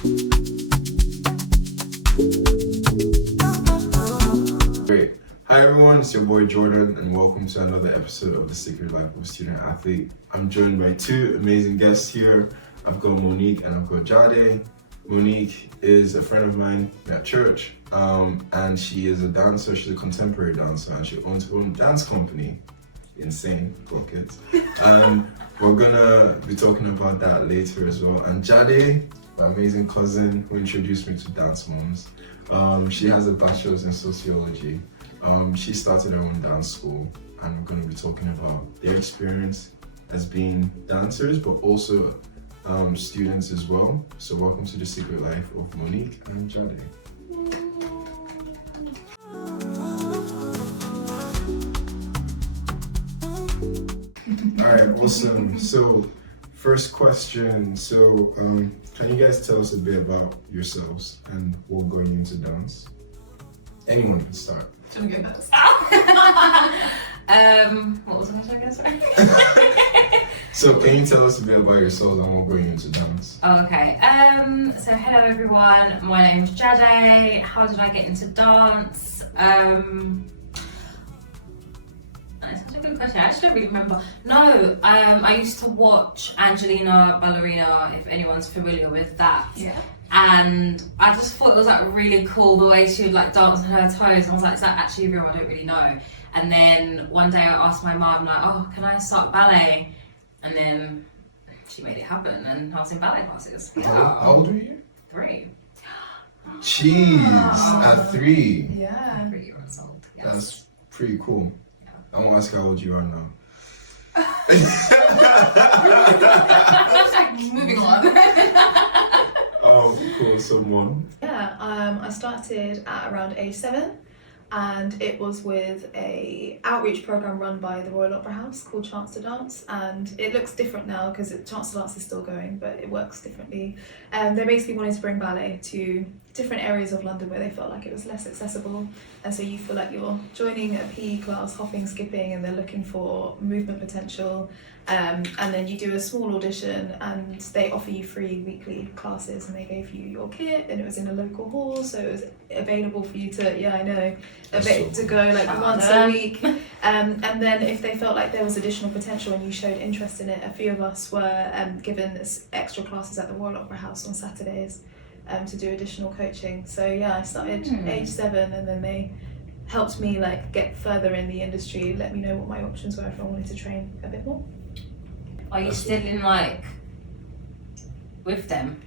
Great. Hi everyone, it's your boy Jordan and welcome to another episode of The Secret Life of a Student Athlete. I'm joined by two amazing guests here. I've got Monique and I've got Jade. Monique is a friend of mine at church and she is a dancer, she's a contemporary dancer and she owns her own dance company. Insane, rockets. We're gonna be talking about that later as well. And Jade, my amazing cousin who introduced me to Dance Moms. She has a bachelor's in sociology. She started her own dance school and we're going to be talking about their experience as being dancers but also students as well. So welcome to The Secret Life of Monique and Jade. Alright, awesome. So first question, can you guys tell us a bit about yourselves and what got you into dance? Anyone can start. Should we go first? What was the question again? Sorry. So can you tell us a bit about yourselves and what got you into dance? Okay. So hello everyone. My name's Jade. How did I get into dance? That's such a good question. I actually don't really remember. No, I used to watch Angelina Ballerina, if anyone's familiar with that. Yeah. And I just thought it was like really cool the way she would like dance on her toes. I was like, is that actually real? I don't really know. And then one day I asked my mum, like, oh, can I start ballet? And then she made it happen and I was in ballet classes. How old were you? 3. Jeez, at 3. Yeah. I'm 3 years old. Yes. That's pretty cool. I won't ask how old you are now. Moving on. Cool, someone. Yeah, I started at around age 7 and it was with a outreach program run by the Royal Opera House called Chance to Dance, and it looks different now because Chance to Dance is still going but it works differently. They basically wanted to bring ballet to different areas of London where they felt like it was less accessible, and so you feel like you're joining a PE class, hopping, skipping, and they're looking for movement potential, and then you do a small audition and they offer you free weekly classes and they gave you your kit and it was in a local hall, so it was available for you to to go like once a week, and then if they felt like there was additional potential and you showed interest in it, a few of us were given extra classes at the Royal Opera House on Saturdays to do additional coaching. So yeah, I started age 7 and then they helped me like get further in the industry, let me know what my options were if I wanted to train a bit more. Are you still in like with them?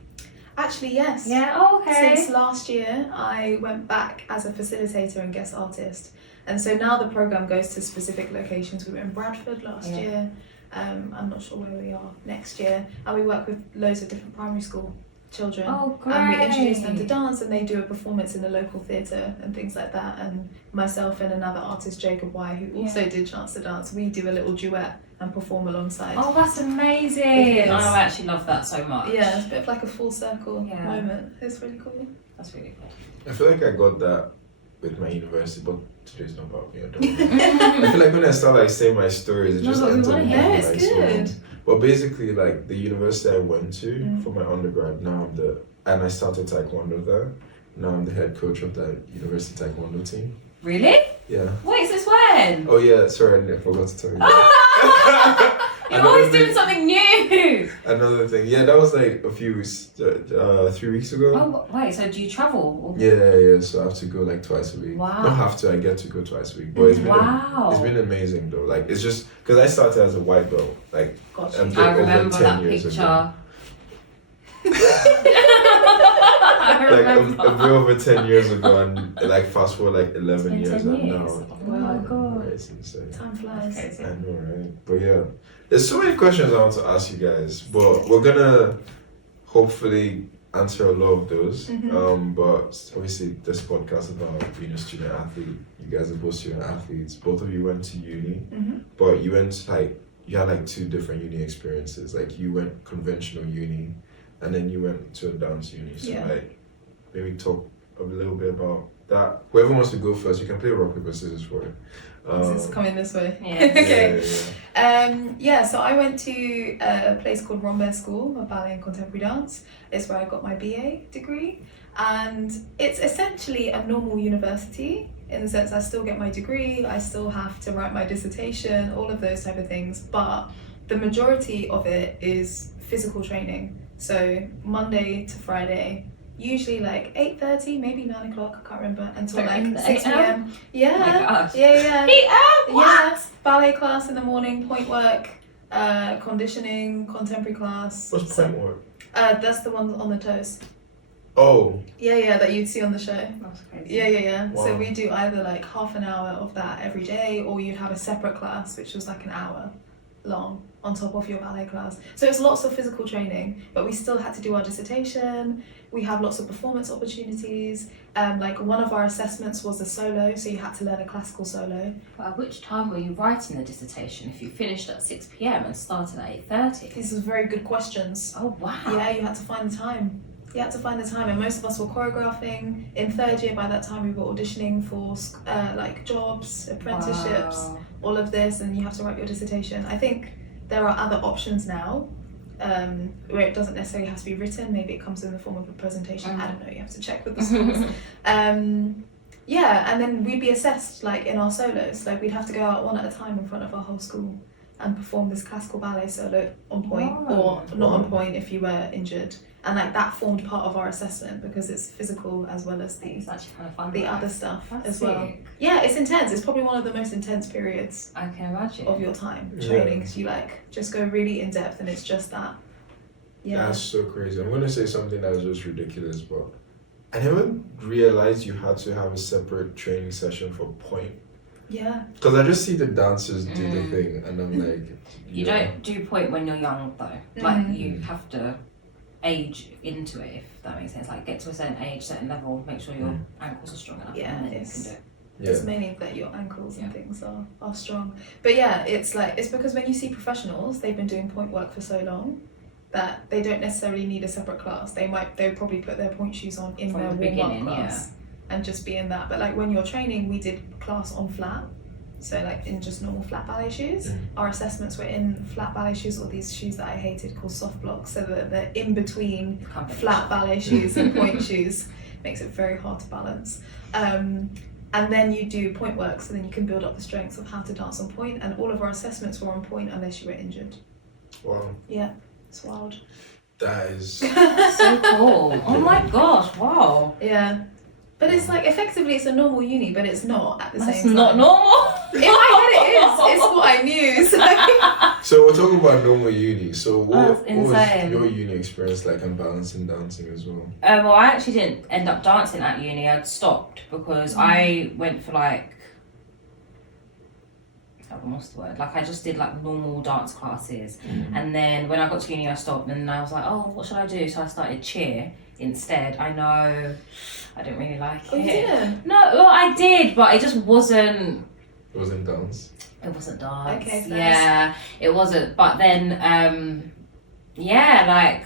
Actually, yes. Yeah, oh, okay. Since last year, I went back as a facilitator and guest artist. And so now the program goes to specific locations. We were in Bradford last year. I'm not sure where we are next year. And we work with loads of different primary school children. Oh, great. And we introduce them to dance and they do a performance in the local theatre and things like that. And myself and another artist, Jacob Y, who also did Chance to Dance, we do a little duet and perform alongside. Oh, that's amazing. Oh, I actually love that so much. Yeah, it's a bit of like a full circle moment. It's really cool. That's really cool. I feel like I got that with my university, but today's not about me. I don't I feel like when I start like saying my stories, it just ends up being it's like good. so. But basically, like the university I went to for my undergrad, and I started Taekwondo there. Now I'm the head coach of the university Taekwondo team. Really? Yeah. Wait, since when? Oh yeah, sorry, I forgot to tell you. You're always doing something new. Another thing, yeah, that was like a few weeks, 3 weeks ago. Oh wait, so do you travel? Yeah, so I have to go like twice a week. Wow. Not have to, I get to go twice a week. But it's been amazing though. Like it's just because I started as a white belt, like I remember that picture. A bit over 10 years ago, and like fast forward like 11 years and now. Oh my god. It's insane. Time flies. I know, right? But yeah, there's so many questions I want to ask you guys, but we're gonna hopefully answer a lot of those. But obviously this podcast is about being a student athlete. You guys are both student athletes. Both of you went to uni, but you had like 2 different uni experiences. Like you went conventional uni and then you went to a dance uni. So like maybe talk a little bit about that. Whoever wants to go first, you can play rock, paper, scissors for it. This is coming this way. Yeah. Okay. Yeah. So I went to a place called Rambert School of Ballet and Contemporary Dance. It's where I got my BA degree. And it's essentially a normal university in the sense I still get my degree, I still have to write my dissertation, all of those type of things. But the majority of it is physical training. So Monday to Friday, usually like 8:30, maybe 9 o'clock, I can't remember, until like 6 p.m. Yeah, yeah. Ballet class in the morning, point work, conditioning, contemporary class. What's point work? That's the one on the toes. Oh. Yeah, that you'd see on the show. That's crazy. Yeah. Wow. So we do either like half an hour of that every day, or you'd have a separate class, which was like an hour long on top of your ballet class. So it's lots of physical training, but we still had to do our dissertation. We have lots of performance opportunities. Like one of our assessments was a solo, so you had to learn a classical solo. But at which time were you writing the dissertation if you finished at 6 p.m. and started at 8:30? These are very good questions. Oh, wow. Yeah, you had to find the time. And most of us were choreographing. In third year, by that time, we were auditioning for like jobs, apprenticeships, all of this, and you have to write your dissertation. I think there are other options now where it doesn't necessarily have to be written. Maybe it comes in the form of a presentation. I don't know. You have to check with the schools. Yeah, and then we'd be assessed like in our solos. Like we'd have to go out one at a time in front of our whole school and perform this classical ballet solo on point or not on point if you were injured. And like that formed part of our assessment because it's physical as well as It's actually kind of fun. the other stuff That's as well. sick. Yeah, it's intense. It's probably one of the most intense periods I can imagine. of your time Yeah. training because you like just go really in depth and it's just that. Yeah. That's so crazy. I'm gonna say something that is just ridiculous, but I never realized you had to have a separate training session for point. Yeah. Because I just see the dancers do the thing, and I'm like, You yeah. don't do point when you're young though. Like you have to age into it, if that makes sense. Like get to a certain age, certain level, make sure your ankles are strong enough, Yeah, and then you it's- can do it. Yeah. It's mainly that your ankles and Yeah. things are strong. But yeah, it's like it's because when you see professionals, they've been doing point work for so long that they don't necessarily need a separate class. They'll probably put their point shoes on in From their the warm-up beginning, class and just be in that. But like when you're training, we did class on flat. So like in just normal flat ballet shoes. Our assessments were in flat ballet shoes or these shoes that I hated called soft blocks. So that they're in between flat ballet shoes and point shoes. Makes it very hard to balance. And then you do point work, so then you can build up the strengths of how to dance on point. And all of our assessments were on point unless you were injured. Wow, Yeah, it's wild. that is. So cool. Oh my gosh, wow. Yeah. But it's like effectively it's a normal uni, but it's not at the That's same time. not normal. In my head it is. It's what I knew. So. So we're talking about normal uni. So what That's was insane. your uni experience like and balancing dancing as well? Well, I actually didn't end up dancing at uni. I'd stopped because I went for like, what's the word? Like I just did like normal dance classes, and then when I got to uni, I stopped, and I was like, oh, what should I do? So I started cheer instead. I know, I didn't really like Oh, it. you didn't? No, well, I did, but it just wasn't. It wasn't dance. It wasn't dance. Okay, fair. Yeah, it wasn't. But then, yeah, like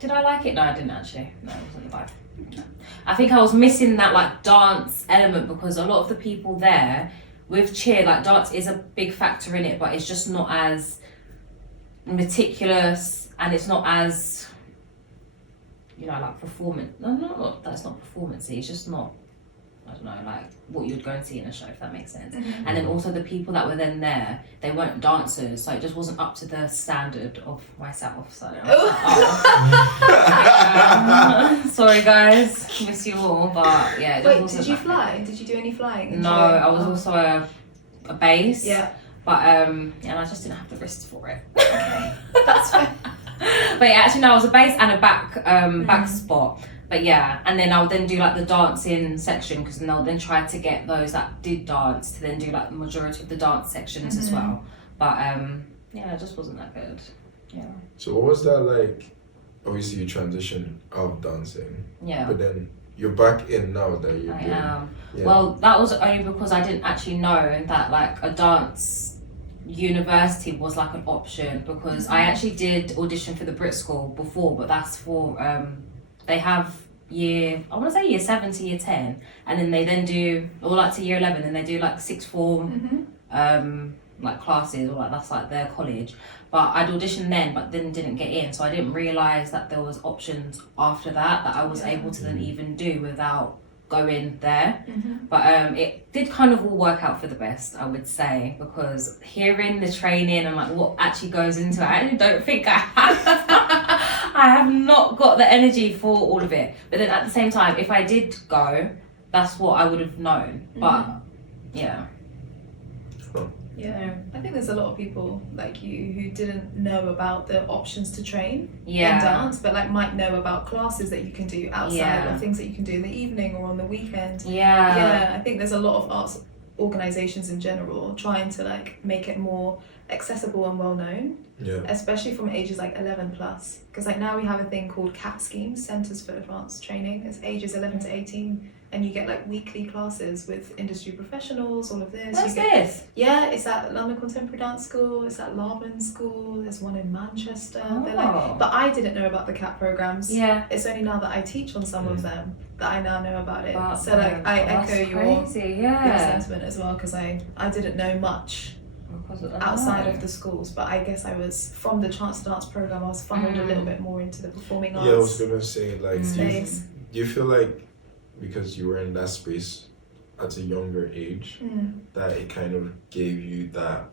did I like it? No, I didn't actually. No, it wasn't the vibe. No. I think I was missing that like dance element because a lot of the people there with cheer, like dance is a big factor in it, but it's just not as meticulous and it's not as, you know, like performance. No, that's not performance-y. It's just not, I don't know, like what you'd go and see in a show, if that makes sense. And then also the people that were then there, they weren't dancers, so it just wasn't up to the standard of myself. So I was like, oh. Sorry guys, miss you all, but yeah, it just Wait, wasn't did you that fly? Did you do any flying? No, I was also a bass. Yeah. But and I just didn't have the wrist for it. Okay. That's fine. But yeah, actually no, I was a bass and a back spot. But yeah, and then I would then do like the dancing section because then they'll then try to get those that did dance to then do like the majority of the dance sections as well. But yeah, it just wasn't that good. Yeah. So what was that like? Obviously you transitioned out of dancing, Yeah. but then you're back in now that you're I doing. am. Yeah. Well, that was only because I didn't actually know that like a dance university was like an option because I actually did audition for the Brit School before, but that's for they have I want to say year 7 to year 10, and then they then do, or like to year 11, and they do like sixth form, like classes, or like that's like their college. But I'd auditioned then, but then didn't get in, so I didn't realise that there was options after that I was able to then even do without going there. But it did kind of all work out for the best, I would say, because hearing the training and like what actually goes into it, I actually don't think I have. I have not got the energy for all of it. But then at the same time, if I did go, that's what I would have known. But yeah. Yeah, I think there's a lot of people like you who didn't know about the options to train in Yeah. dance, but like might know about classes that you can do outside Yeah. or things that you can do in the evening or on the weekend. Yeah. Yeah, I think there's a lot of arts organizations in general trying to like make it more accessible and well known, especially from ages like 11 plus, because like now we have a thing called CAT schemes, Centers for Advanced Training. It's ages 11 to 18, and you get like weekly classes with industry professionals, all of this. What's this? Yeah, it's at London Contemporary Dance School, it's at Larvin School, there's one in Manchester. They're like, but I didn't know about the CAT programs. Yeah. It's only now that I teach on some of them that I now know about it. But, so like I echo your sentiment as well, because I didn't know much outside of the schools, but I guess I was from the Chance to Dance program, I was funneled a little bit more into the performing arts. Yeah, I was gonna say, like, space. do you feel like because you were in that space at a younger age that it kind of gave you that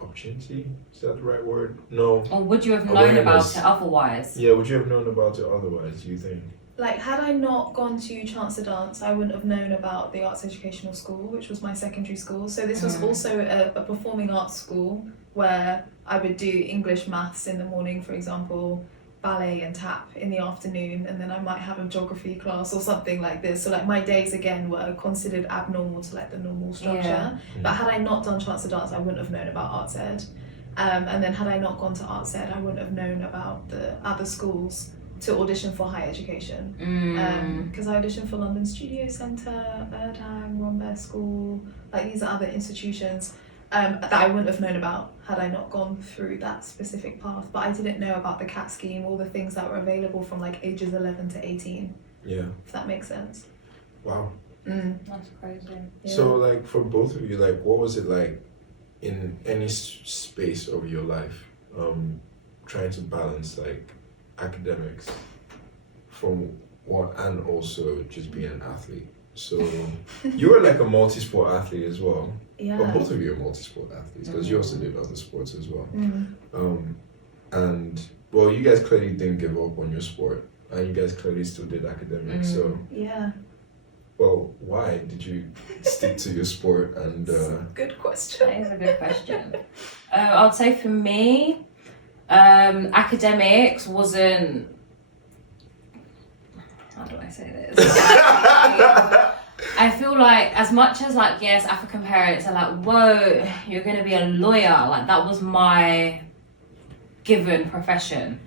opportunity? Is that the right word? No. Or would you have known about it otherwise? Yeah, would you have known about it otherwise, do you think? Like, had I not gone to Chance to Dance, I wouldn't have known about the Arts Educational School, which was my secondary school. So this was also a performing arts school where I would do English, maths in the morning, for example, ballet and tap in the afternoon, and then I might have a geography class or something like this. So like my days again were considered abnormal to like the normal structure. But had I not done Chance to Dance, I wouldn't have known about Arts Ed. And then had I not gone to Arts Ed, I wouldn't have known about the other schools to audition for higher education, because I auditioned for London Studio Centre, Erdham, Rhombert School, like these are other institutions that I wouldn't have known about had I not gone through that specific path. But I didn't know about the CAT scheme, all the things that were available from like ages 11 to 18. Yeah. If that makes sense. Wow. That's crazy. Yeah. So like for both of you, like what was it like in any space of your life, trying to balance like academics from what, and also just being an athlete? So you were like a multi-sport athlete as well. Yeah. But both of you are multi-sport athletes because you also did other sports as well. And well, you guys clearly didn't give up on your sport, and you guys clearly still did academics. So yeah. Well, why did you stick to your sport? And good question. That is a good question. I'd say for me, academics wasn't. How do I say this? I feel like as much as like, yes, African parents are like, whoa, you're gonna be a lawyer, like that was my given profession,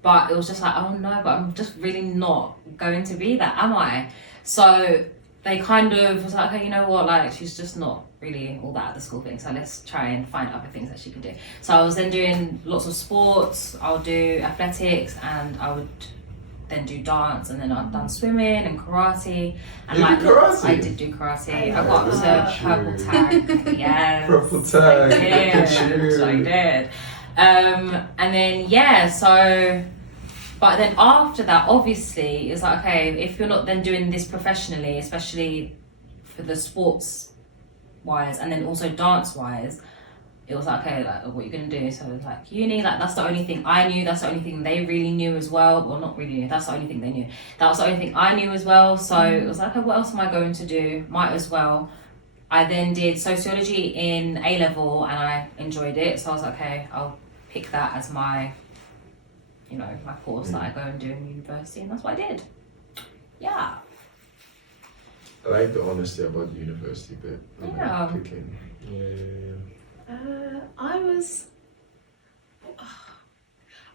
but it was just like, oh no, but I'm just really not going to be that, am I? So they kind of was like, okay, you know what, like she's just not really all that at the school thing, so let's try and find other things that she could do. So I was then doing lots of sports. I'll do athletics, and I would then do dance, and then I've done swimming and karate. And you did karate? I did do karate. I got up to purple tag. Yes. Purple tag. I did. And then yeah, so but then after that, obviously, it's like, okay, if you're not then doing this professionally, especially for the sports wise and then also dance wise, it was like, okay, like what are you gonna do? So it was like uni, like that's the only thing I knew, that's the only thing they really knew as well. Well, not really knew, that's the only thing they knew. That was the only thing I knew as well. So it was like, okay, what else am I going to do? Might as well. I then did sociology in A level and I enjoyed it. So I was like, okay, I'll pick that as my, you know, my course that I go and do in university, and that's what I did. Yeah. I like the honesty about the university bit. Yeah. Like picking.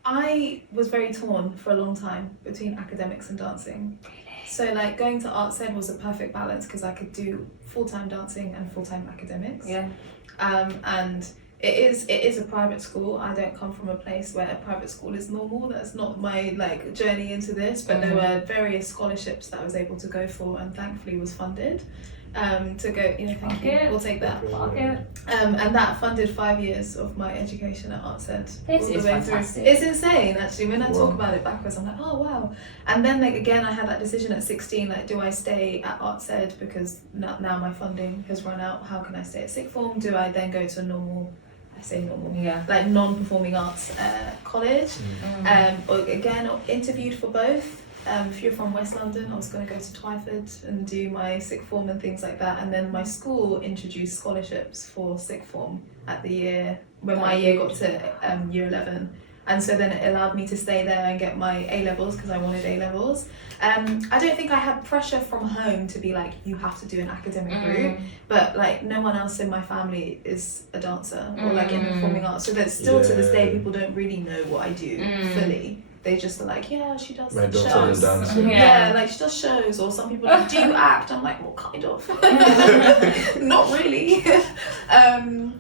I was very torn for a long time between academics and dancing. So like going to Arts Ed was a perfect balance because I could do full-time dancing and full-time academics. Yeah. And it is a private school. I don't come from a place where a private school is normal. That's not my like journey into this, but there were various scholarships that I was able to go for, and thankfully was funded to go, you know, thank you, we'll take that. And that funded 5 years of my education at ArtsEd all the way through. It's insane, actually. When I talk about it backwards, I'm like, oh wow. And then like again, I had that decision at 16, like, do I stay at ArtsEd because now my funding has run out? How can I stay at sixth form? Do I then go to a normal, I say normal, like non-performing arts college? Or again, interviewed for both. If you're from West London, I was going to go to Twyford and do my sixth form and things like that. And then my school introduced scholarships for sixth form at the year, when my year got to year 11. And so then it allowed me to stay there and get my A-levels because I wanted A-levels. I don't think I had pressure from home to be like, you have to do an academic route, but like no one else in my family is a dancer or like in performing arts. So that still to this day, people don't really know what I do fully. They just are like, yeah, she does My daughter shows. is dancing. Yeah, like she does shows, or some people are like, do you act? I'm like, well, kind of. Not really.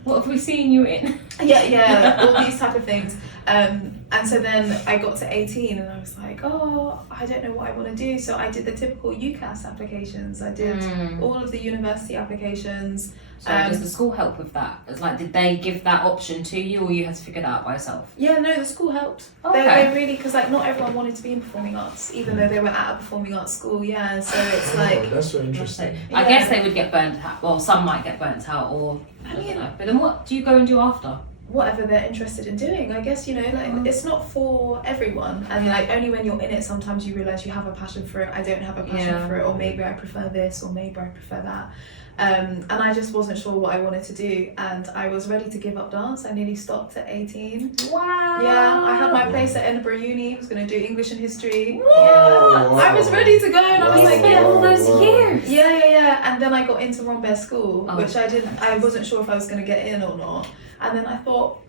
What have we seen you in? Yeah, all these type of things. And so then I got to 18 and I was like, oh, I don't know what I want to do. So I did the typical UCAS applications. I did all of the university applications. So does the school help with that? It's like, did they give that option to you, or you had to figure that out by yourself? Yeah, no, the school helped. Okay. They really, because like not everyone wanted to be in performing arts, even though they were at a performing arts school. Yeah, so it's like, that's so interesting. I guess they would get burnt out. Well, some might get burnt out, or I don't know. But then what do you go and do after? Whatever they're interested in doing, I guess, you know, like it's not for everyone, and like only when you're in it sometimes you realize you have a passion for it. I don't have a passion for it, or maybe I prefer this, or maybe I prefer that. And I just wasn't sure what I wanted to do, and I was ready to give up dance. I nearly stopped at 18. Wow. Yeah, I had my place at Edinburgh Uni, was going to do English and history. Wow. Yeah, I was ready to go, and I was like, all those years. Yeah. And then I got into Rambert School, which I wasn't sure if I was going to get in or not. And then I thought,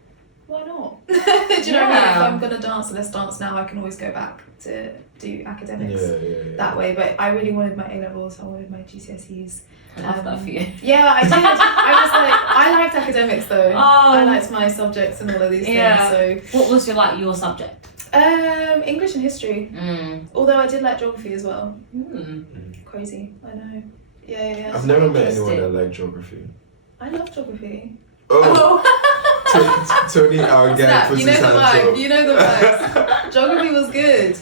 why not? Do you know what I mean? If I'm going to dance, let's dance now. I can always go back to do academics that way. But I really wanted my A-levels, I wanted my GCSEs. I love that for you. Yeah, I did. I was like, I liked academics though. I liked my subjects and all of these things. So what was your subject? English and history. Although I did like geography as well. Crazy, I know. Yeah. I've never met anyone that liked geography. I love geography. Tony, our guy, puts his hands up. You know the vibes. Geography was good,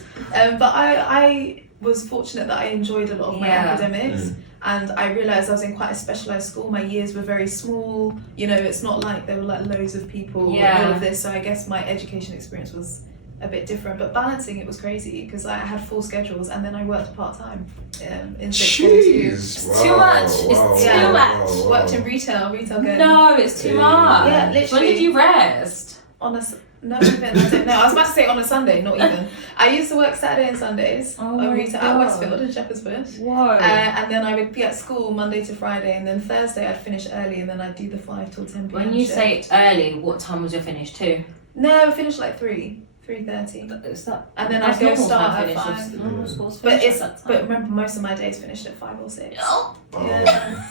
but I was fortunate that I enjoyed a lot of my academics. And I realised I was in quite a specialised school. My years were very small. You know, it's not like there were like loads of people and all of this. So I guess my education experience was a bit different. But balancing it was crazy because I had full schedules and then I worked part-time in sixth form too. It's too much. It's too much. Worked in retail good. No, it's too much. Yeah, literally. When did you rest? Not even, I don't know. I was about to say on a Sunday, not even. I used to work Saturday and Sundays on retail at Westfield in Shepherd's Bush. Whoa. And then I would be at school Monday to Friday, and then Thursday I'd finish early, and then I'd do the 5 till 10 p.m. When you say it's early, what time was your finish to? No, I finished like 3:30. Is that? And then I'd go start at 5. But remember, most of my days finished at 5 or 6. Yeah.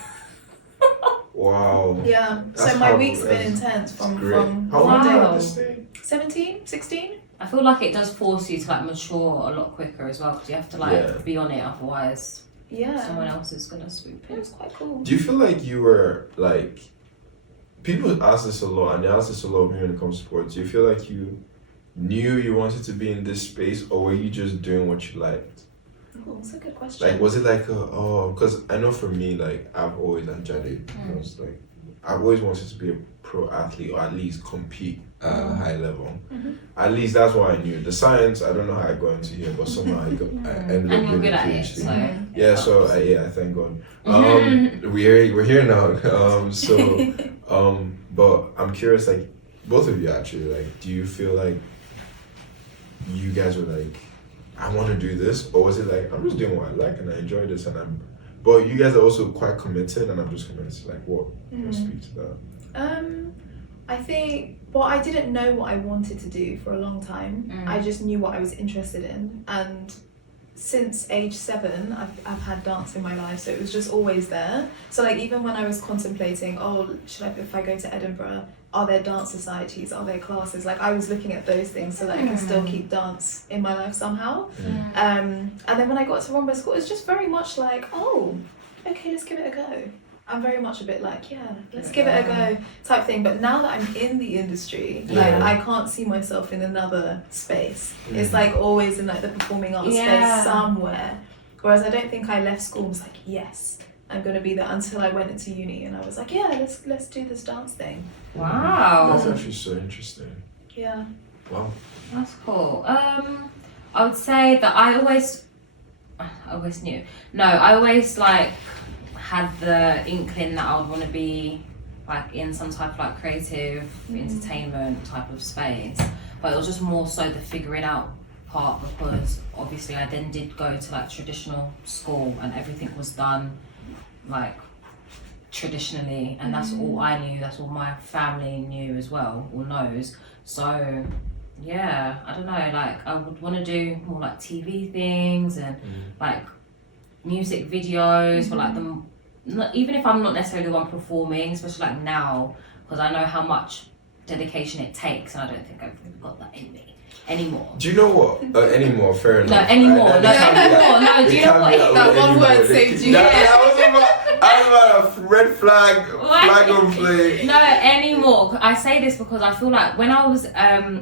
Wow. Yeah. That's so my hard. week's been intense from How long did you stay? 17, 16. I feel like it does force you to like mature a lot quicker as well, because you have to like be on it, otherwise someone else is gonna swoop in. It was quite cool. Do you feel like you were like, people ask this a lot, and they ask this a lot of me when it comes to sports. Do you feel like you knew you wanted to be in this space, or were you just doing what you liked? Oh, that's a good question. Like, was it like because I know for me, like, I've always, like Jade, was like, I've always wanted to be a pro athlete, or at least compete at a high level. At least that's what I knew. The science, I don't know how I got into here, but somehow I ended up doing a PhD. So I thank God. We're here now. But I'm curious, like, both of you actually, like, do you feel like you guys were like, I want to do this, or was it like, I'm just doing what I like and I enjoy this, but you guys are also quite committed, and I'm just committed to like what? Speak to that. I think, well, I didn't know what I wanted to do for a long time. I just knew what I was interested in, and since age 7, I've had dance in my life, so it was just always there. So like even when I was contemplating, if I go to Edinburgh, are there dance societies, are there classes? Like I was looking at those things so that I can still keep dance in my life somehow. And then when I got to Rombo School, it's just very much like, oh, okay, let's give it a go. I'm very much a bit like, yeah, let's give it a go type thing. But now that I'm in the industry, like I can't see myself in another space. It's like always in like the performing arts space somewhere. Whereas I don't think I left school and was like, yes, I'm gonna be there, until I went into uni and I was like, yeah, let's do this dance thing. Wow. That's actually so interesting. Yeah. Wow. That's cool. I would say that I always knew. No, I always like had the inkling that I would want to be like in some type of like creative entertainment type of space, but it was just more so the figuring out part, because obviously I then did go to like traditional school and everything was done like traditionally, and that's all I knew, that's all my family knew as well, or knows. So yeah, I don't know, like I would want to do more like TV things and like music videos, but like even if I'm not necessarily the one performing, especially like now, because I know how much dedication it takes, and I don't think I've really got that in me anymore. Do you know what? Anymore, fair enough. No, anymore. No, do you know what? That one word saved you. I'm a red flag on play. No, anymore. I say this because I feel like when I was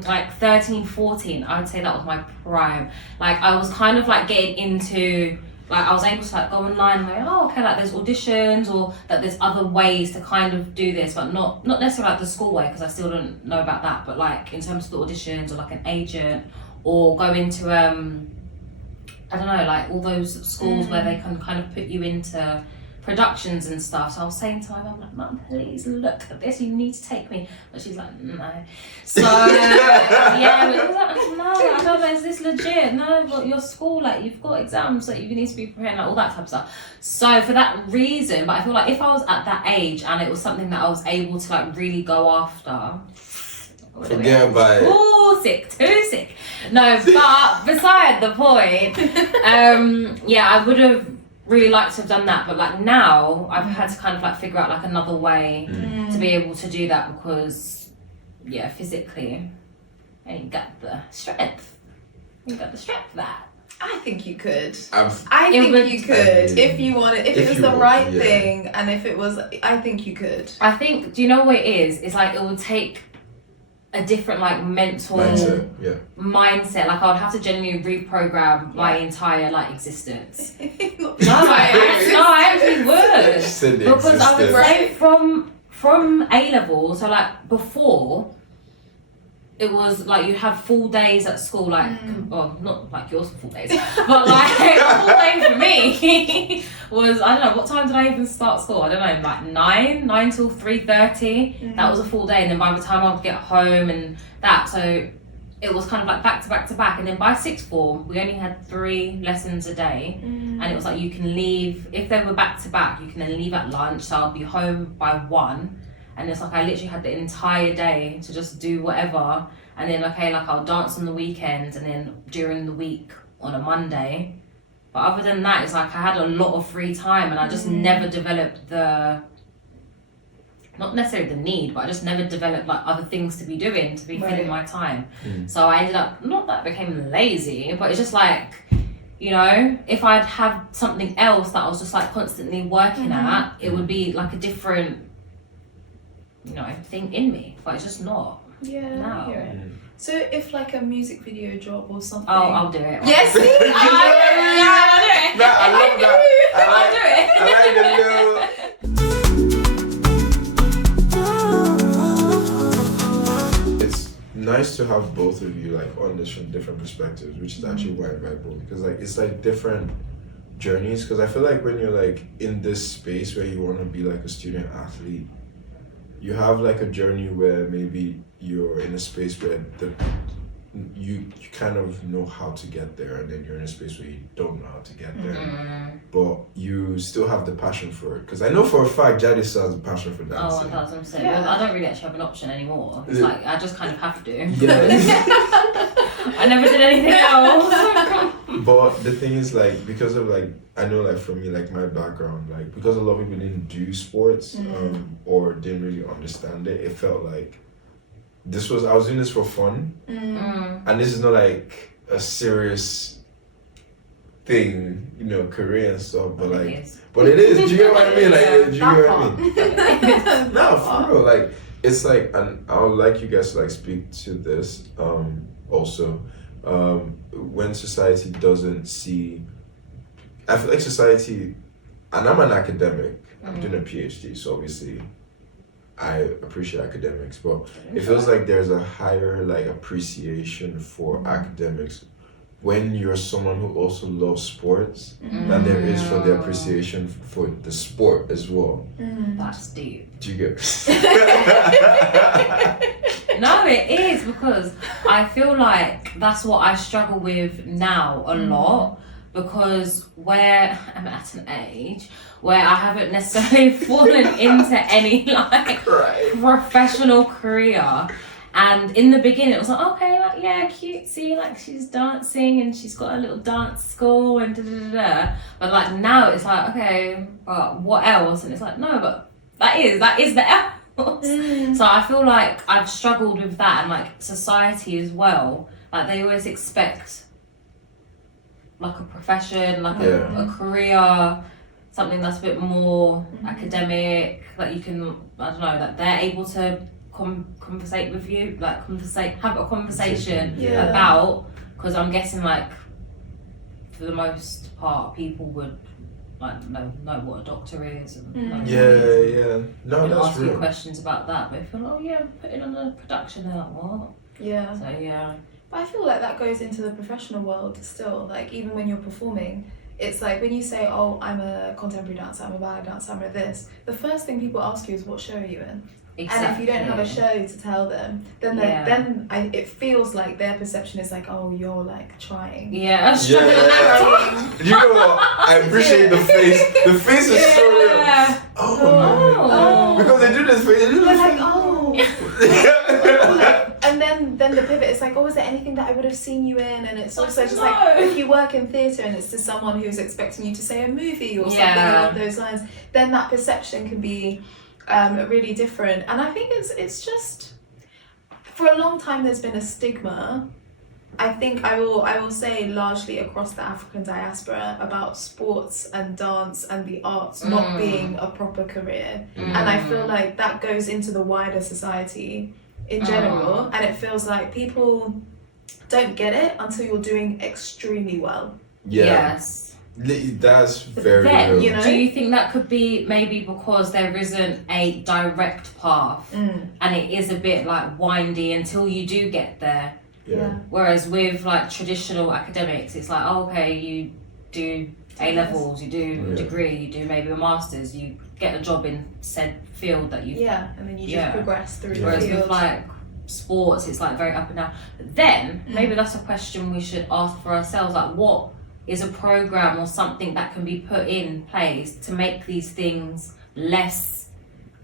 like 13, 14, I would say that was my prime. Like I was kind of like getting into, like I was able to like go online and like, oh okay, like there's auditions, or that there's other ways to kind of do this, but not necessarily like the school way, because I still don't know about that, but like in terms of the auditions or like an agent, or go into I don't know, like all those schools where they can kind of put you into productions and stuff. So I was saying to my mum, like, Mum, please look at this, you need to take me. But she's like, no. So yeah, but I was like, no, I don't know, is this legit? No, but your school, like you've got exams that you need to be preparing, like all that type of stuff. So for that reason, but I feel like if I was at that age and it was something that I was able to like really go after, forget about it. Too sick. No, but beside the point, yeah, I would have really liked to have done that, but like now I've had to kind of like figure out like another way to be able to do that, because yeah, physically I ain't got the strength. For that. I think you could. I think you could if you wanted, if it was the right thing, and if it was, I think you could. I think, do you know what it is? It's like it would take a different like mental mindset. Like I would have to genuinely reprogram my entire like existence. I actually would, because I would say from A level, so like before it was like you have full days at school, like well, not like yours full days, but like full days for me was, I don't know, what time did I even start school? I don't know, like 9 till 3:30. That was a full day, and then by the time I would get home and that, so it was kind of like back to back to back. And then by sixth form, we only had 3 lessons a day, and it was like you can leave, if they were back to back, you can then leave at lunch, so I'll be home by 1. And it's like I literally had the entire day to just do whatever, and then okay, like I'll dance on the weekends and then during the week on a Monday. But other than that, it's like I had a lot of free time, and I just never developed the, not necessarily the need, but I just never developed like other things to be doing, to be filling my time. So I ended up, not that I became lazy, but it's just like, you know, if I'd have something else that I was just like constantly working at, it would be like a different, you know, thing in me, but it's just not. Yeah, no. I hear it. So if like a music video job or something. Oh, I'll do it. Yes, I'll do it. I love that. I'll do it. It's nice to have both of you like on this from different perspectives, which is actually why I invite both, because like it's like different journeys. Because I feel like when you're like in this space where you want to be like a student athlete, you have like a journey where maybe you're in a space where you kind of know how to get there, and then you're in a space where you don't know how to get there, but you still have the passion for it. Because I know for a fact Jade still has a passion for dancing. 1000%. Well, I don't really actually have an option anymore. It's like I just kind of have to. I never did anything else. But the thing is, like, because of like, I know, like, for me, like, my background, like, because a lot of people didn't do sports, or didn't really understand it, it felt like I was doing this for fun, and this is not like a serious thing, you know, career and stuff, but like, but it is. Do you get what I mean? Like, do you get what I mean? No, for real. Like, it's like, and I would like you guys to like speak to this, also, when society doesn't see. I feel like society, and I'm an academic. I'm doing a PhD, so obviously, I appreciate academics, but it feels like there's a higher like appreciation for academics when you're someone who also loves sports than there is for the appreciation for the sport as well. That's deep. Do you get? No, it is, because I feel like that's what I struggle with now a lot, because where I'm at an age where I haven't necessarily fallen into any like professional career. And in the beginning, it was like, okay, like, yeah, cutesy, like, she's dancing and she's got a little dance school and da-da-da-da. But, like, now it's like, okay, but what else? And it's like, no, but that is the else. So I feel like I've struggled with that, and, like, society as well. Like, they always expect, like, a profession, like a career, something that's a bit more academic, that you can, I don't know, that they're able to conversate with you, like have a conversation about, because I'm guessing like for the most part people would like know what a doctor is and no, that's ask real. you questions about that, but if you're like, oh yeah, putting on a production, they're like, what? So but I feel like that goes into the professional world still, like even when you're performing. It's like when you say, oh, I'm a contemporary dancer, I'm a ballet dancer, I'm a this, the first thing people ask you is, what show are you in? Exactly. And if you don't have a show to tell them, then it feels like their perception is like, oh, you're like trying. Yeah. You know what? I appreciate the face. The face is so real. Oh. Because they do this face. They're like, oh. And then the pivot is like, oh, is there anything that I would have seen you in? And it's also just like, if you work in theatre and it's to someone who's expecting you to say a movie or something along those lines, then that perception can be really different. And I think it's just, for a long time there's been a stigma, I think I will say largely across the African diaspora, about sports and dance and the arts not being a proper career. And I feel like that goes into the wider society in general, and it feels like people don't get it until you're doing extremely well. Yes. That's very real. You know? Do you think that could be maybe because there isn't a direct path and it is a bit like windy until you do get there? Yeah. Whereas with like traditional academics, it's like, oh, okay, you do A-levels, you do a degree, you do maybe a master's, you get a job in said field that you and then you just progress through the Whereas field. with like sports, it's like very up and down. But then maybe that's a question we should ask for ourselves, like what is a program or something that can be put in place to make these things less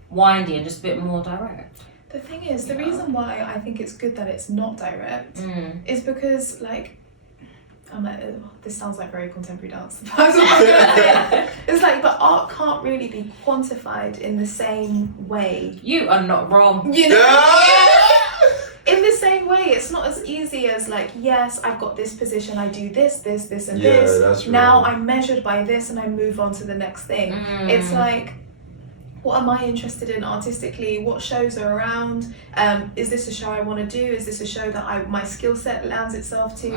windy and just a bit more direct? The thing is, the reason why I think it's good that it's not direct is because, like, I'm like, this sounds like very contemporary dance. It's like, but art can't really be quantified in the same way. You are not wrong. You know? In the same way, it's not as easy as like, yes, I've got this position, I do this, and this. That's now right. I'm measured by this and I move on to the next thing. It's like, what am I interested in artistically? What shows are around? Is this a show I want to do? Is this a show that my skill set lands itself to?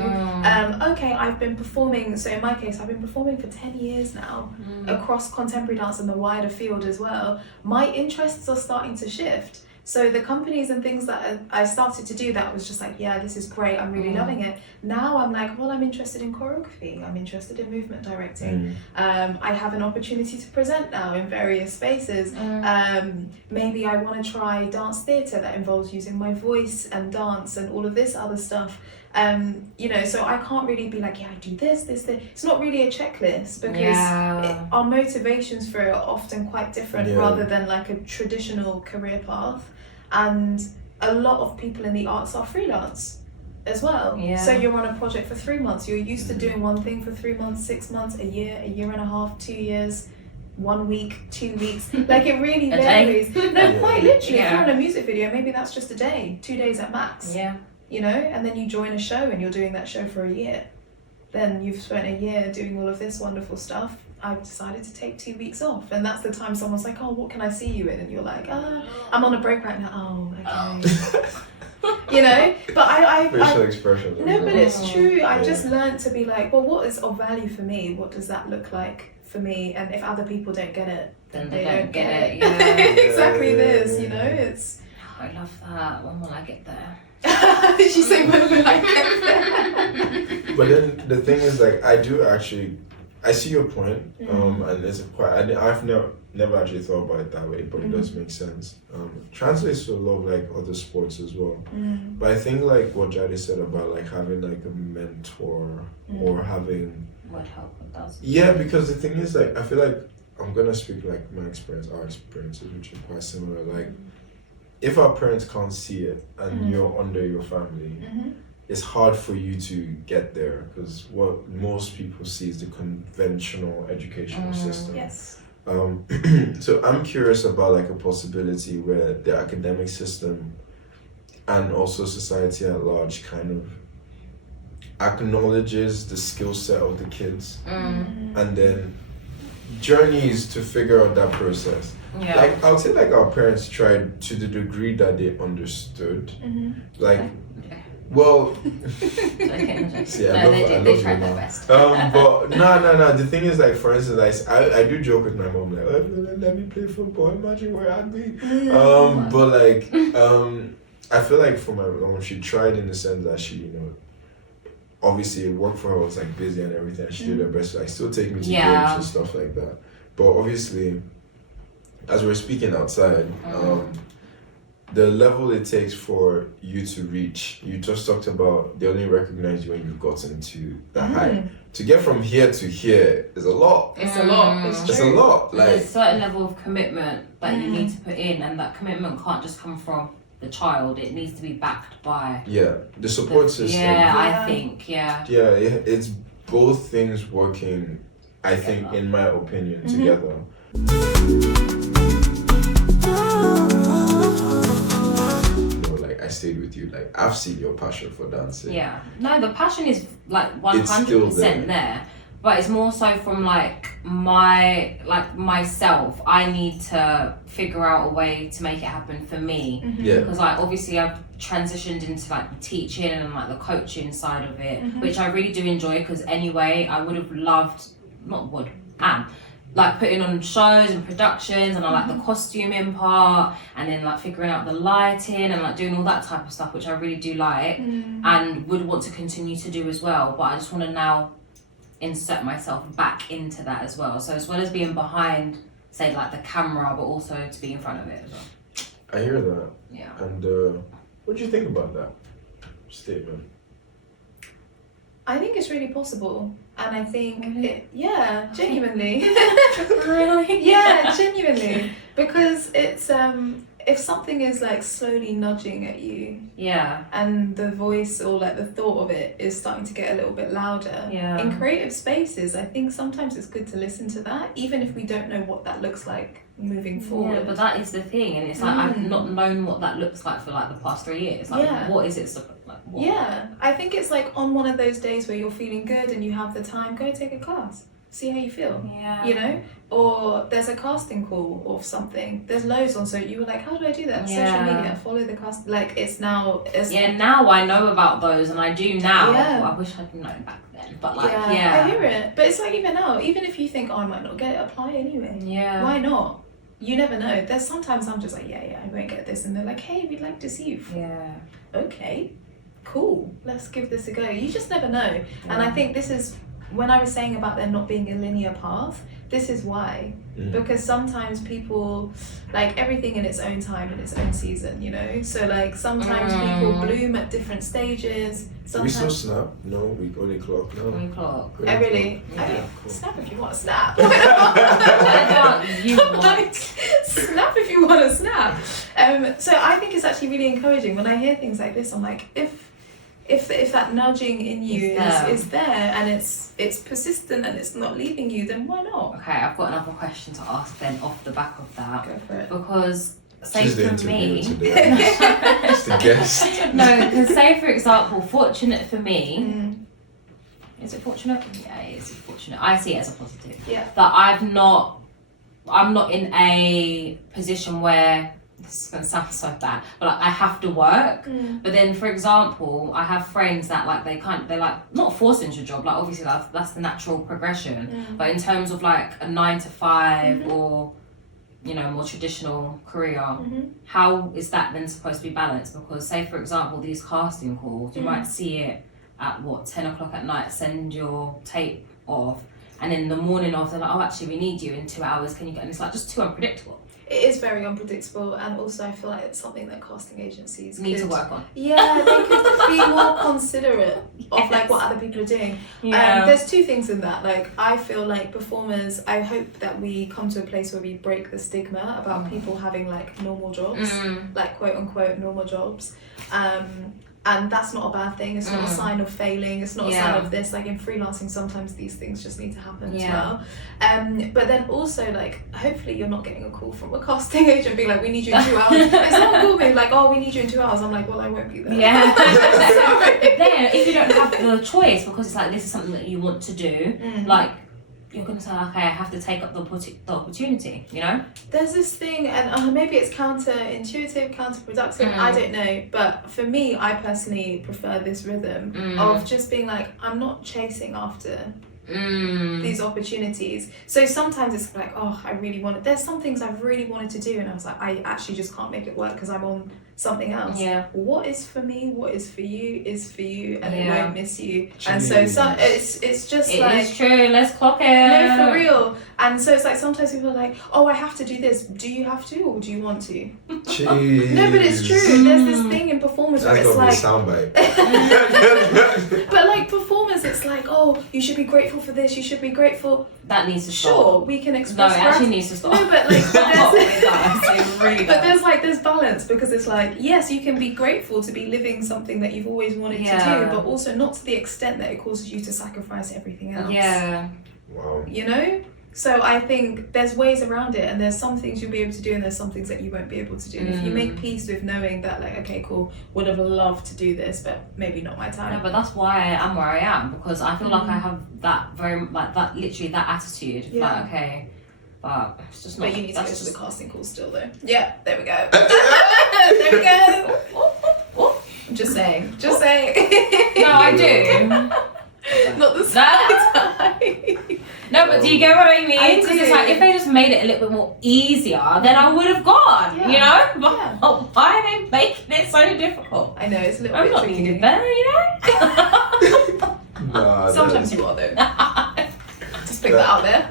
Okay, I've been performing, so in my case, I've been performing for 10 years now across contemporary dance and the wider field as well. My interests are starting to shift. So the companies and things that I started to do that was just like, yeah, this is great, I'm really loving it. Now I'm like, well, I'm interested in choreography, I'm interested in movement directing. I have an opportunity to present now in various spaces. Maybe I want to try dance theatre that involves using my voice and dance and all of this other stuff. You know, so I can't really be like, yeah, I do this. It's not really a checklist because our motivations for it are often quite different rather than like a traditional career path. And a lot of people in the arts are freelance. as well. Yeah. So you're on a project for 3 months. You're used to doing one thing for 3 months, 6 months, a year and a half, 2 years, 1 week, 2 weeks. Like it really A day. varies. No, quite literally. Yeah. If you're on a music video, maybe that's just a day, 2 days at max. Yeah. You know, and then you join a show and you're doing that show for a year. Then you've spent a year doing all of this wonderful stuff. I've decided to take 2 weeks off, and that's the time someone's like, "Oh, what can I see you in?" And you're like, "I'm on a break right now." Oh, okay. You know, but I Facial expressions. no, but it's true. I've just learned to be like, well, what is of value for me? What does that look like for me? And if other people don't get it, Then they don't get it. Yeah. Yeah. Exactly this, you know, it's. I love that. When will I get there? Did she say when will I get there? But then the thing is, like, I see your point, and it's I've never actually thought about it that way, but it does make sense. Translates to a lot of like other sports as well. But I think like what Jade said about like having like a mentor or having Would help with that. yeah, because the thing is like I feel like I'm gonna speak like my experience, our experiences, which are quite similar. Like if our parents can't see it and you're under your family. It's hard for you to get there because what most people see is the conventional educational system. Yes. So I'm curious about like a possibility where the academic system and also society at large kind of acknowledges the skill set of the kids and then journeys to figure out that process. Yeah. Like I would say like our parents tried to the degree that they understood. Like well, see, I love they tried their best. but no. The thing is, like, for instance, I do joke with my mom, like, oh, let me play football. Imagine where I'd be. But like, I feel like for my mom, she tried in the sense that she, you know, obviously work for her was like busy and everything. She did her best to like still take me to games and stuff like that. But obviously, as we're speaking outside, the level it takes for you to reach, you just talked about they only recognize you when you've gotten to that height. To get from here to here is a lot. It's a lot. It's a lot. Like there's a certain level of commitment that you need to put in, and that commitment can't just come from the child. It needs to be backed by the support system. I think It's both things working, I think, in my opinion, together. I stayed with you. Like I've seen your passion for dancing. Yeah. No, the passion is like 100% there. But it's more so from like myself. I need to figure out a way to make it happen for me. Yeah. Because like obviously I've transitioned into like the teaching and like the coaching side of it, which I really do enjoy. Because anyway, I would have loved, like putting on shows and productions, and I like the costuming part, and then like figuring out the lighting and like doing all that type of stuff, which I really do like and would want to continue to do as well. But I just want to now insert myself back into that as well. So as well as being behind, say like the camera, but also to be in front of it as well. I hear that. Yeah. And what do you think about that statement? I think it's really possible, and I think genuinely. Really? Yeah, genuinely, because it's if something is like slowly nudging at you, and the voice or like the thought of it is starting to get a little bit louder. In creative spaces, I think sometimes it's good to listen to that, even if we don't know what that looks like moving forward. Yeah, but that is the thing, and it's like I've not known what that looks like for like the past 3 years. Like, what is it? What? Yeah, I think it's like on one of those days where you're feeling good and you have the time, go take a class. See how you feel. Yeah. You know? Or there's a casting call or something. There's loads on, so you were like, how do I do that? Social media, follow the cast. Like now I know about those, and I do now. Well, I wish I'd known back then. But like, I hear it. But it's like even now, even if you think, oh, I might not get it, apply anyway. Yeah. Why not? You never know. There's sometimes I'm just like, I won't get this, and they're like, hey, we'd like to see you. Yeah. Okay, cool. Let's give this a go. You just never know. And I think this is when I was saying about there not being a linear path. This is why, because sometimes people like everything in its own time, in its own season, you know. So like sometimes people bloom at different stages. Sometimes... We still snap? No, we only clock now. We clock. I really? Yeah. Cool. Snap if you want to snap. You want. Snap if you want to snap. So I think it's actually really encouraging when I hear things like this. I'm like, if if that nurging in you It's is there and it's persistent and it's not leaving you, then why not? Okay, I've got another question to ask then off the back of that. Go for it. Because say She's the for interviewer me, today. Just a guest. no, because say for example, fortunate for me. Mm. Is it fortunate? Yeah, it is fortunate. I see it as a positive. Yeah. That I'm not in a position where, this is gonna sound so bad, but like I have to work. But then, for example, I have friends that like they're like not forced into a job. Like obviously that's the natural progression. But in terms of like a 9 to 5 or you know more traditional career, how is that then supposed to be balanced? Because say for example these casting calls, you might see it at 10 o'clock at night, send your tape off, and in the morning of they're like, oh actually we need you in 2 hours, can you get, and it's like just too unpredictable. It is very unpredictable, and also I feel like it's something that casting agencies Need to work on. Yeah, they could be more considerate of like what other people are doing. There's two things in that. Like I feel like performers, I hope that we come to a place where we break the stigma about people having like normal jobs, like quote unquote normal jobs. And that's not a bad thing. It's not a sign of failing. It's not a sign of this. Like in freelancing, sometimes these things just need to happen as well. But then also, like, hopefully you're not getting a call from a casting agent being like, we need you in 2 hours. If someone called me like, oh, we need you in 2 hours, I'm like, well, I won't be there. Yeah. Then if you don't have the choice, because it's like this is something that you want to do, like you're gonna say, okay, I have to take up the opportunity, you know? There's this thing, and maybe it's counterintuitive, counterproductive, I don't know. But for me, I personally prefer this rhythm of just being like, I'm not chasing after these opportunities. So sometimes it's like, oh, I really want it. There's some things I've really wanted to do, and I was like, I actually just can't make it work because I'm on something else. What is for me, what is for you, and it won't miss you. And so it's just like, it's true, let's clock it. No, for real. And so it's like sometimes people are like, oh, I have to do this. Do you have to, or do you want to? Jeez. No, but it's true. There's this thing in performance where it's like, soundbite. but like performance, it's like, oh, you should be grateful for this, you should be grateful. That needs to stop. Sure, we can express. No, it actually needs to stop. No, but like, it really but there's balance, because it's like, yes, you can be grateful to be living something that you've always wanted to do, but also not to the extent that it causes you to sacrifice everything else. Yeah. Wow. You know? So I think there's ways around it, and there's some things you'll be able to do and there's some things that you won't be able to do. If you make peace with knowing that, like, okay, cool, would have loved to do this, but maybe not my time. No, but that's why I am where I am, because I feel like I have that literally that attitude. Like, okay, but it's just not. But you need to go to the casting call still, though. Yeah, there we go. There we go. I'm just saying. No, I do. Not the same. No, but do you get what I mean? I Because do. it's like, if they just made it a little bit more easier, then I would have gone, you know? But why are they making it so difficult? I know, it's a little I'm bit not tricky. thinking better, you know? Nah, Sometimes you are, though. Just pick that out there.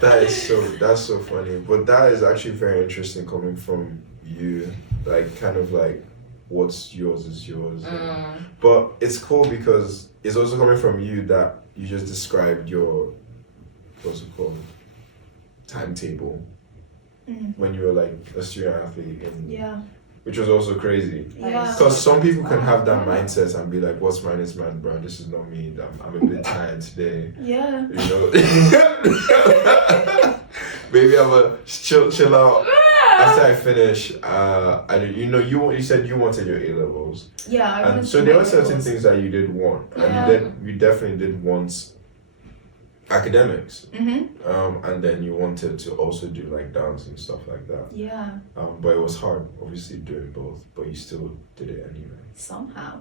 That's so funny. But that is actually very interesting coming from you. Like, kind of like, what's yours is yours. But it's cool because it's also coming from you that you just described your, what's it called, timetable when you were like a student athlete, which was also crazy. Because some people can have that mindset and be like, what's mine is mine, bro. This is not me. I'm a bit tired today. Yeah. You know? Maybe I'm a chill out. After I finish, you said you wanted your A-levels. Yeah, and so there were certain things that you did want. And you definitely did want academics. And then you wanted to also do like dance and stuff like that. Yeah. But it was hard, obviously, doing both, but you still did it anyway. Somehow.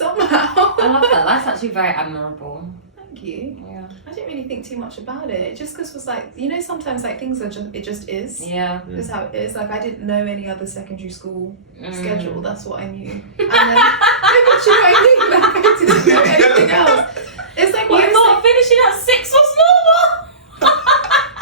I love that. That's actually very admirable. Thank you. Yeah. I didn't really think too much about it. Just because it was like, you know, sometimes like things are just is. Yeah. This is how it is. Like I didn't know any other secondary school schedule. That's what I knew. And then, what you know what I mean? Like I didn't know anything else. It's like You thought finishing at 6 was normal.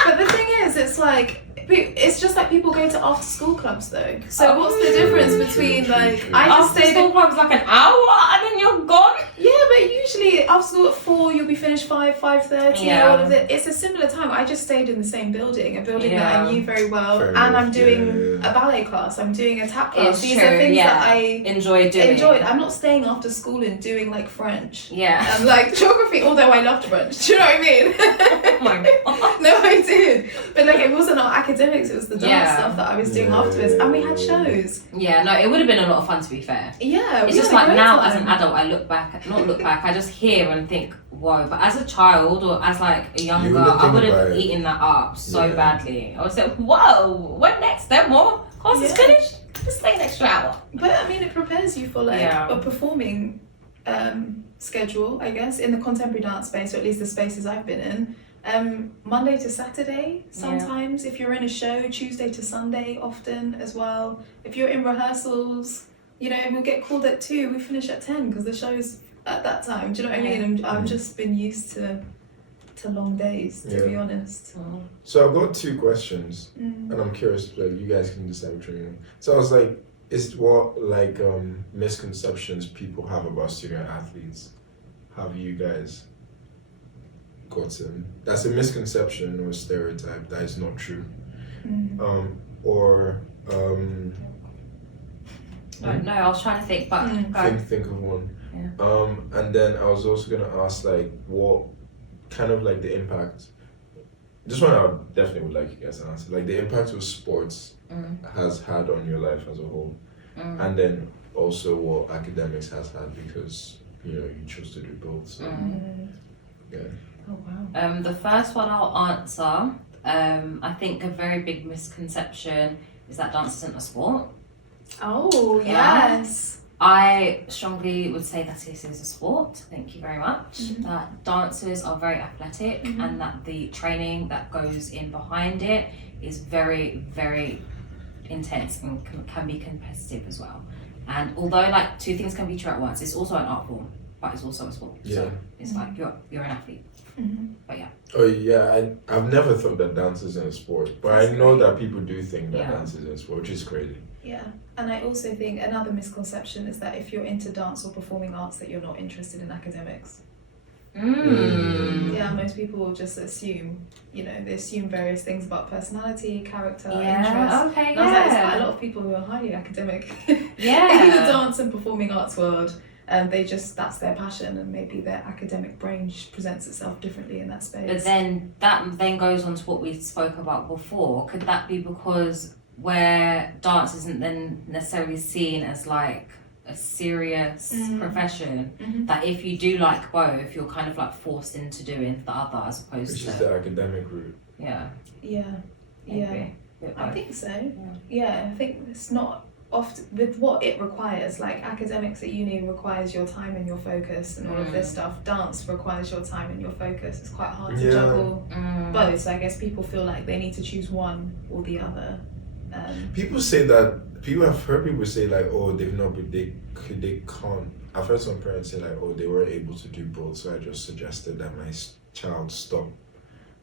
But the thing is, it's like, it's just like people go to after school clubs though. So what's the difference between like I just after stayed school club's like an hour and then you're gone? Yeah, but usually literally after school at 4, you'll be finished 5:30. Yeah. All of it. It's a similar time. I just stayed in the same building, a building that I knew very well, Fair and enough, I'm doing a ballet class. I'm doing a tap class. It's These true, are things yeah. that I enjoyed. I'm not staying after school and doing like French Yeah. and like geography. Although I loved French, do you know what I mean? Oh my god. No, I did. But like, it wasn't our academics. It was the dance stuff that I was doing afterwards, and we had shows. Yeah, no, it would have been a lot of fun, to be fair. Yeah, It's just like now as an adult, I look back, I just hear and think, whoa. But as a child or as like a younger, I would have eaten that up so badly. I was like, whoa, what next? There more? Class is finished? Just stay an extra hour. But I mean, it prepares you for like a performing schedule, I guess, in the contemporary dance space, or at least the spaces I've been in. Monday to Saturday sometimes, if you're in a show, Tuesday to Sunday often as well. If you're in rehearsals, you know, we'll get called at 2, we finish at 10 because the show's at that time. Do you know what I mean? I've just been used to long days, to be honest. So I've got 2 questions, and I'm curious, like, you guys can decide between them. So I was like, is what like misconceptions people have about student athletes? Have you guys gotten? That's a misconception or a stereotype that is not true. No, I was trying to think, but think of one. Yeah. And then I was also gonna ask like what kind of like the impact. This one I definitely would like you guys to answer. Like the impact of sports has had on your life as a whole, and then also what academics has had because you know you chose to do both. So yeah. Oh wow. The first one I'll answer. I think a very big misconception is that dance isn't a sport. Oh yes. I strongly would say that this is a sport. Thank you very much. That dancers are very athletic, and that the training that goes in behind it is very, very intense and can be competitive as well. And although like 2 things can be true at once, it's also an art form, but it's also a sport. Yeah. So it's like you're an athlete. But yeah. Oh yeah, I've never thought that dance is in a sport, but I know that people do think that dance is in a sport, which is crazy. Yeah, and I also think another misconception is that if you're into dance or performing arts, that you're not interested in academics. Yeah, most people will just assume, you know, they assume various things about personality, character, interest. Okay, and I was like, there's quite a lot of people who are highly academic in the dance and performing arts world. And that's their passion, and maybe their academic brain presents itself differently in that space. But then that then goes on to what we spoke about before. Could that be because where dance isn't then necessarily seen as like a serious profession, that if you do like both, you're kind of like forced into doing the other as opposed to... Which is the academic route. Yeah. I think so. Yeah, I think it's not... often with what it requires, like academics at uni requires your time and your focus and all of this stuff. Dance requires your time and your focus. It's quite hard to juggle both. So I guess people feel like they need to choose one or the other. People say that. I've heard people say like, oh, they can't. I've heard some parents say like, oh, they weren't able to do both, so I just suggested that my child stop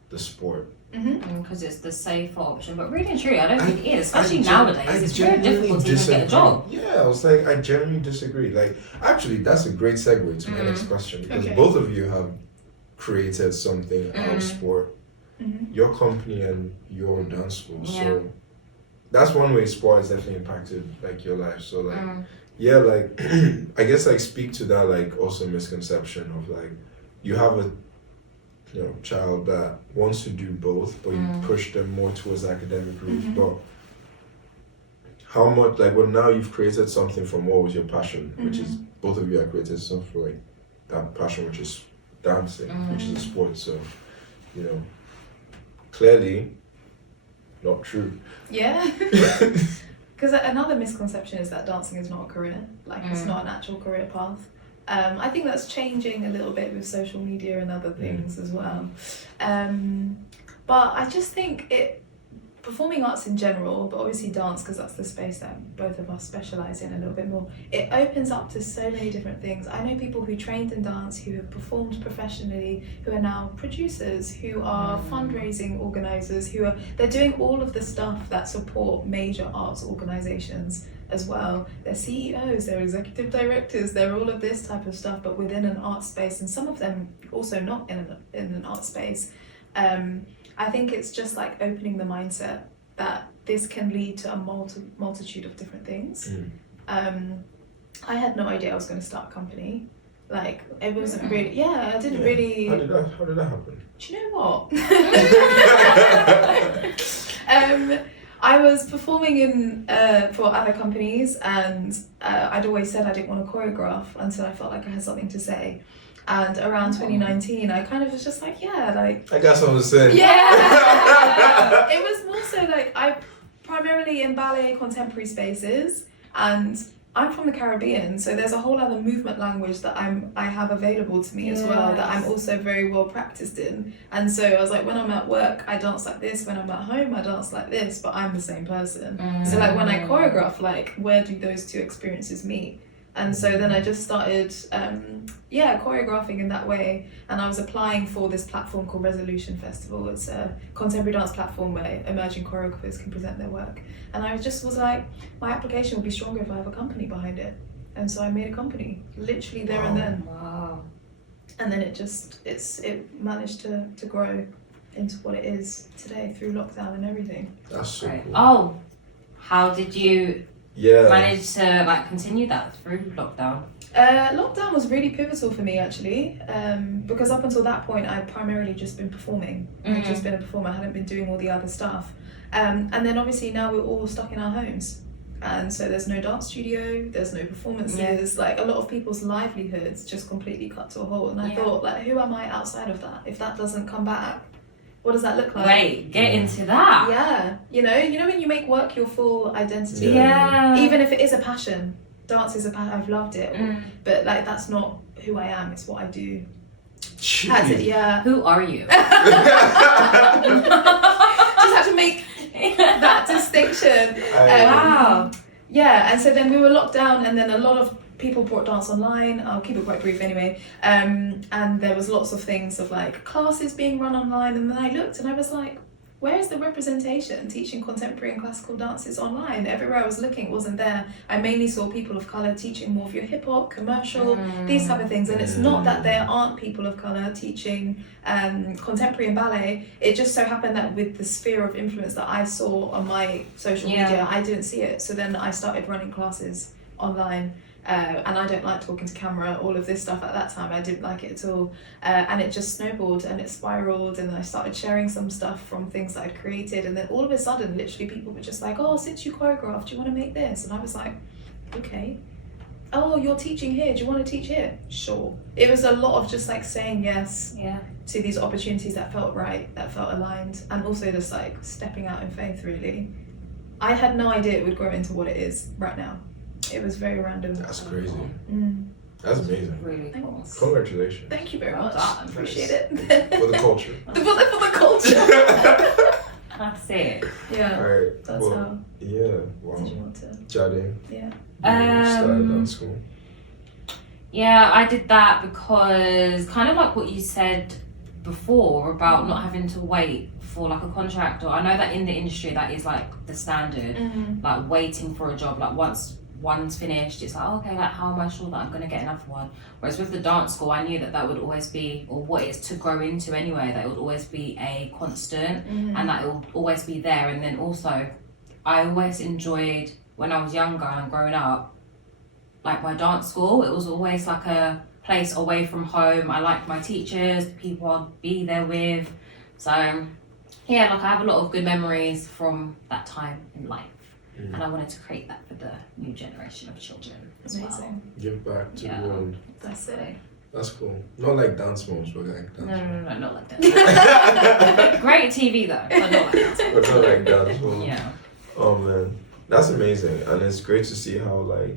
the sport. Because it's the safer option, but really and truly, I don't think it is. Especially nowadays, it's very difficult to even get a job. Yeah, I was like, I genuinely disagree. Like, actually, that's a great segue to my next question because both of you have created something out of sport, your company and your dance school. So that's one way sport has definitely impacted like your life. So like, like I guess like speak to that like also misconception of like you have a child that wants to do both, but you push them more towards academic routes. But how much, like, well, now you've created something from what was your passion, which is both of you have created something for like that passion, which is dancing, which is a sport. So, clearly, not true. Yeah. Because another misconception is that dancing is not a career, like it's not an actual career path. I think that's changing a little bit with social media and other things as well. But I just think performing arts in general, but obviously dance, because that's the space that both of us specialise in a little bit more, it opens up to so many different things. I know people who trained in dance, who have performed professionally, who are now producers, who are fundraising organisers, they're doing all of the stuff that support major arts organisations. as well. They're CEOs, they're executive directors, they're all of this type of stuff, but within an art space, and some of them also not in an art space. I think it's just like opening the mindset that this can lead to a multitude of different things. I had no idea I was going to start a company. Like, it wasn't really, I didn't really. How did that happen? Do you know what? I was performing in for other companies, and I'd always said I didn't want to choreograph until I felt like I had something to say. And around 2019, I kind of was just like, I got something to say. Yeah. It was more so like I primarily in ballet contemporary spaces, and I'm from the Caribbean, so there's a whole other movement language that I have available to me as well, that I'm also very well practiced in. And so I was like, when I'm at work, I dance like this. When I'm at home, I dance like this, but I'm the same person. So like when I choreograph, like where do those two experiences meet? And so then I just started, choreographing in that way. And I was applying for this platform called Resolution Festival. It's a contemporary dance platform where emerging choreographers can present their work. And I just was like, my application will be stronger if I have a company behind it. And so I made a company, literally there and then. Wow. And then it managed to grow into what it is today through lockdown and everything. That's so cool. Oh, how did you manage to like continue that through lockdown? Lockdown was really pivotal for me actually, because up until that point I'd primarily just been performing. I'd just been a performer, I hadn't been doing all the other stuff. And then obviously now we're all stuck in our homes. And so there's no dance studio, there's no performances, like a lot of people's livelihoods just completely cut to a halt. And I thought, like, who am I outside of that? If that doesn't come back, what does that look like? Wait, get into that. Yeah, you know when you make work your full identity. Yeah. Even if it is a passion, dance is a passion. I've loved it, but like that's not who I am. It's what I do. That's it. Yeah. Who are you? Just have to make that distinction. Wow. Yeah, and so then we were locked down, and then a lot of people brought dance online. I'll keep it quite brief anyway. And there was lots of things of like classes being run online, and then I looked and I was like, where is the representation teaching contemporary and classical dances online? Everywhere I was looking, it wasn't there. I mainly saw people of colour teaching more of your hip hop, commercial, these type of things. And it's not that there aren't people of colour teaching contemporary and ballet. It just so happened that with the sphere of influence that I saw on my social media, I didn't see it. So then I started running classes online. And I don't like talking to camera, all of this stuff at that time, I didn't like it at all. And it just snowballed and it spiraled, and I started sharing some stuff from things that I'd created, and then all of a sudden, literally people were just like, oh, since you choreographed, do you want to make this? And I was like, okay. Oh, you're teaching here, do you want to teach here? Sure. It was a lot of just like saying yes to these opportunities that felt right, that felt aligned, and also just like stepping out in faith, really. I had no idea it would grow into what it is right now. It was very random. That's crazy. That's amazing. Really cool. Congratulations. Thank you very Well much. done. Appreciate it. For the culture. for the culture. That's it. Yeah. All right. That's how. Yeah. Wow. Did you want to? Jade. Yeah. You started dance school. Yeah, I did that because kind of like what you said before about not having to wait for like a contract, or I know that in the industry that is like the standard, like waiting for a job, like once one's finished, it's like, oh, okay, like how am I sure that I'm going to get another one? Whereas with the dance school, I knew that would always be, or what it's to grow into anyway, that it would always be a constant and that it will always be there. And then also, I always enjoyed when I was younger and growing up, like my dance school, it was always like a place away from home. I liked my teachers, the people I'd be there with. So yeah, like I have a lot of good memories from that time in life. And I wanted to create that for the new generation of children as well. Give back to the world. That's it. That's cool. Not like dance moms, but like dance. No, not like that. Great TV though, but not like that. But not like dance moms. Yeah. Oh man, that's amazing, and it's great to see how like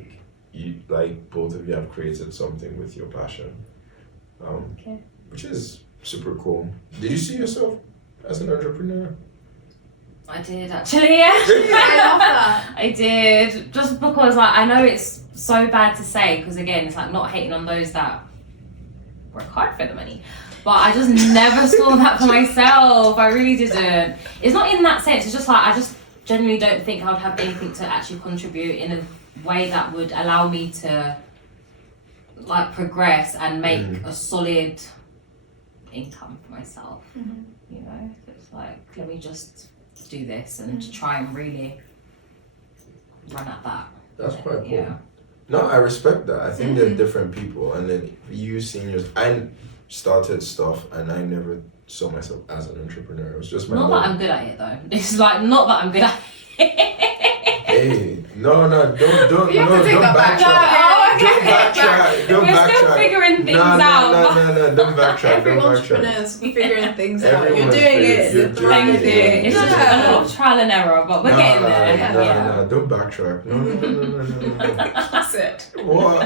you, like both of you have created something with your passion. Which is super cool. Did you see yourself as an entrepreneur? I did actually, yeah. I love that. I did, just because like I know it's so bad to say, because again it's like not hating on those that work hard for the money, but I just never saw that for myself. I really didn't. It's not in that sense, it's just like I just genuinely don't think I would have anything to actually contribute in a way that would allow me to like progress and make a solid income for myself. You know, it's like, let me just do this and try and really run at that. That's quite cool. Yeah. No, I respect that. I think they're different people, and then you seniors, I started stuff and I never saw myself as an entrepreneur. It was just my not that I'm good at it though. It's like not that I'm good at it. Hey, no, don't You have to take that back. backtrack. Don't We're backtrack. still figuring things out. No, don't backtrack. Every don't backtrack. entrepreneur's figuring things out. You're Everyone's doing figuring- it. you're the doing right Thank it. you. thing. It's just a lot of trial and error, but we're getting there. No, don't backtrack. No. That's it. What?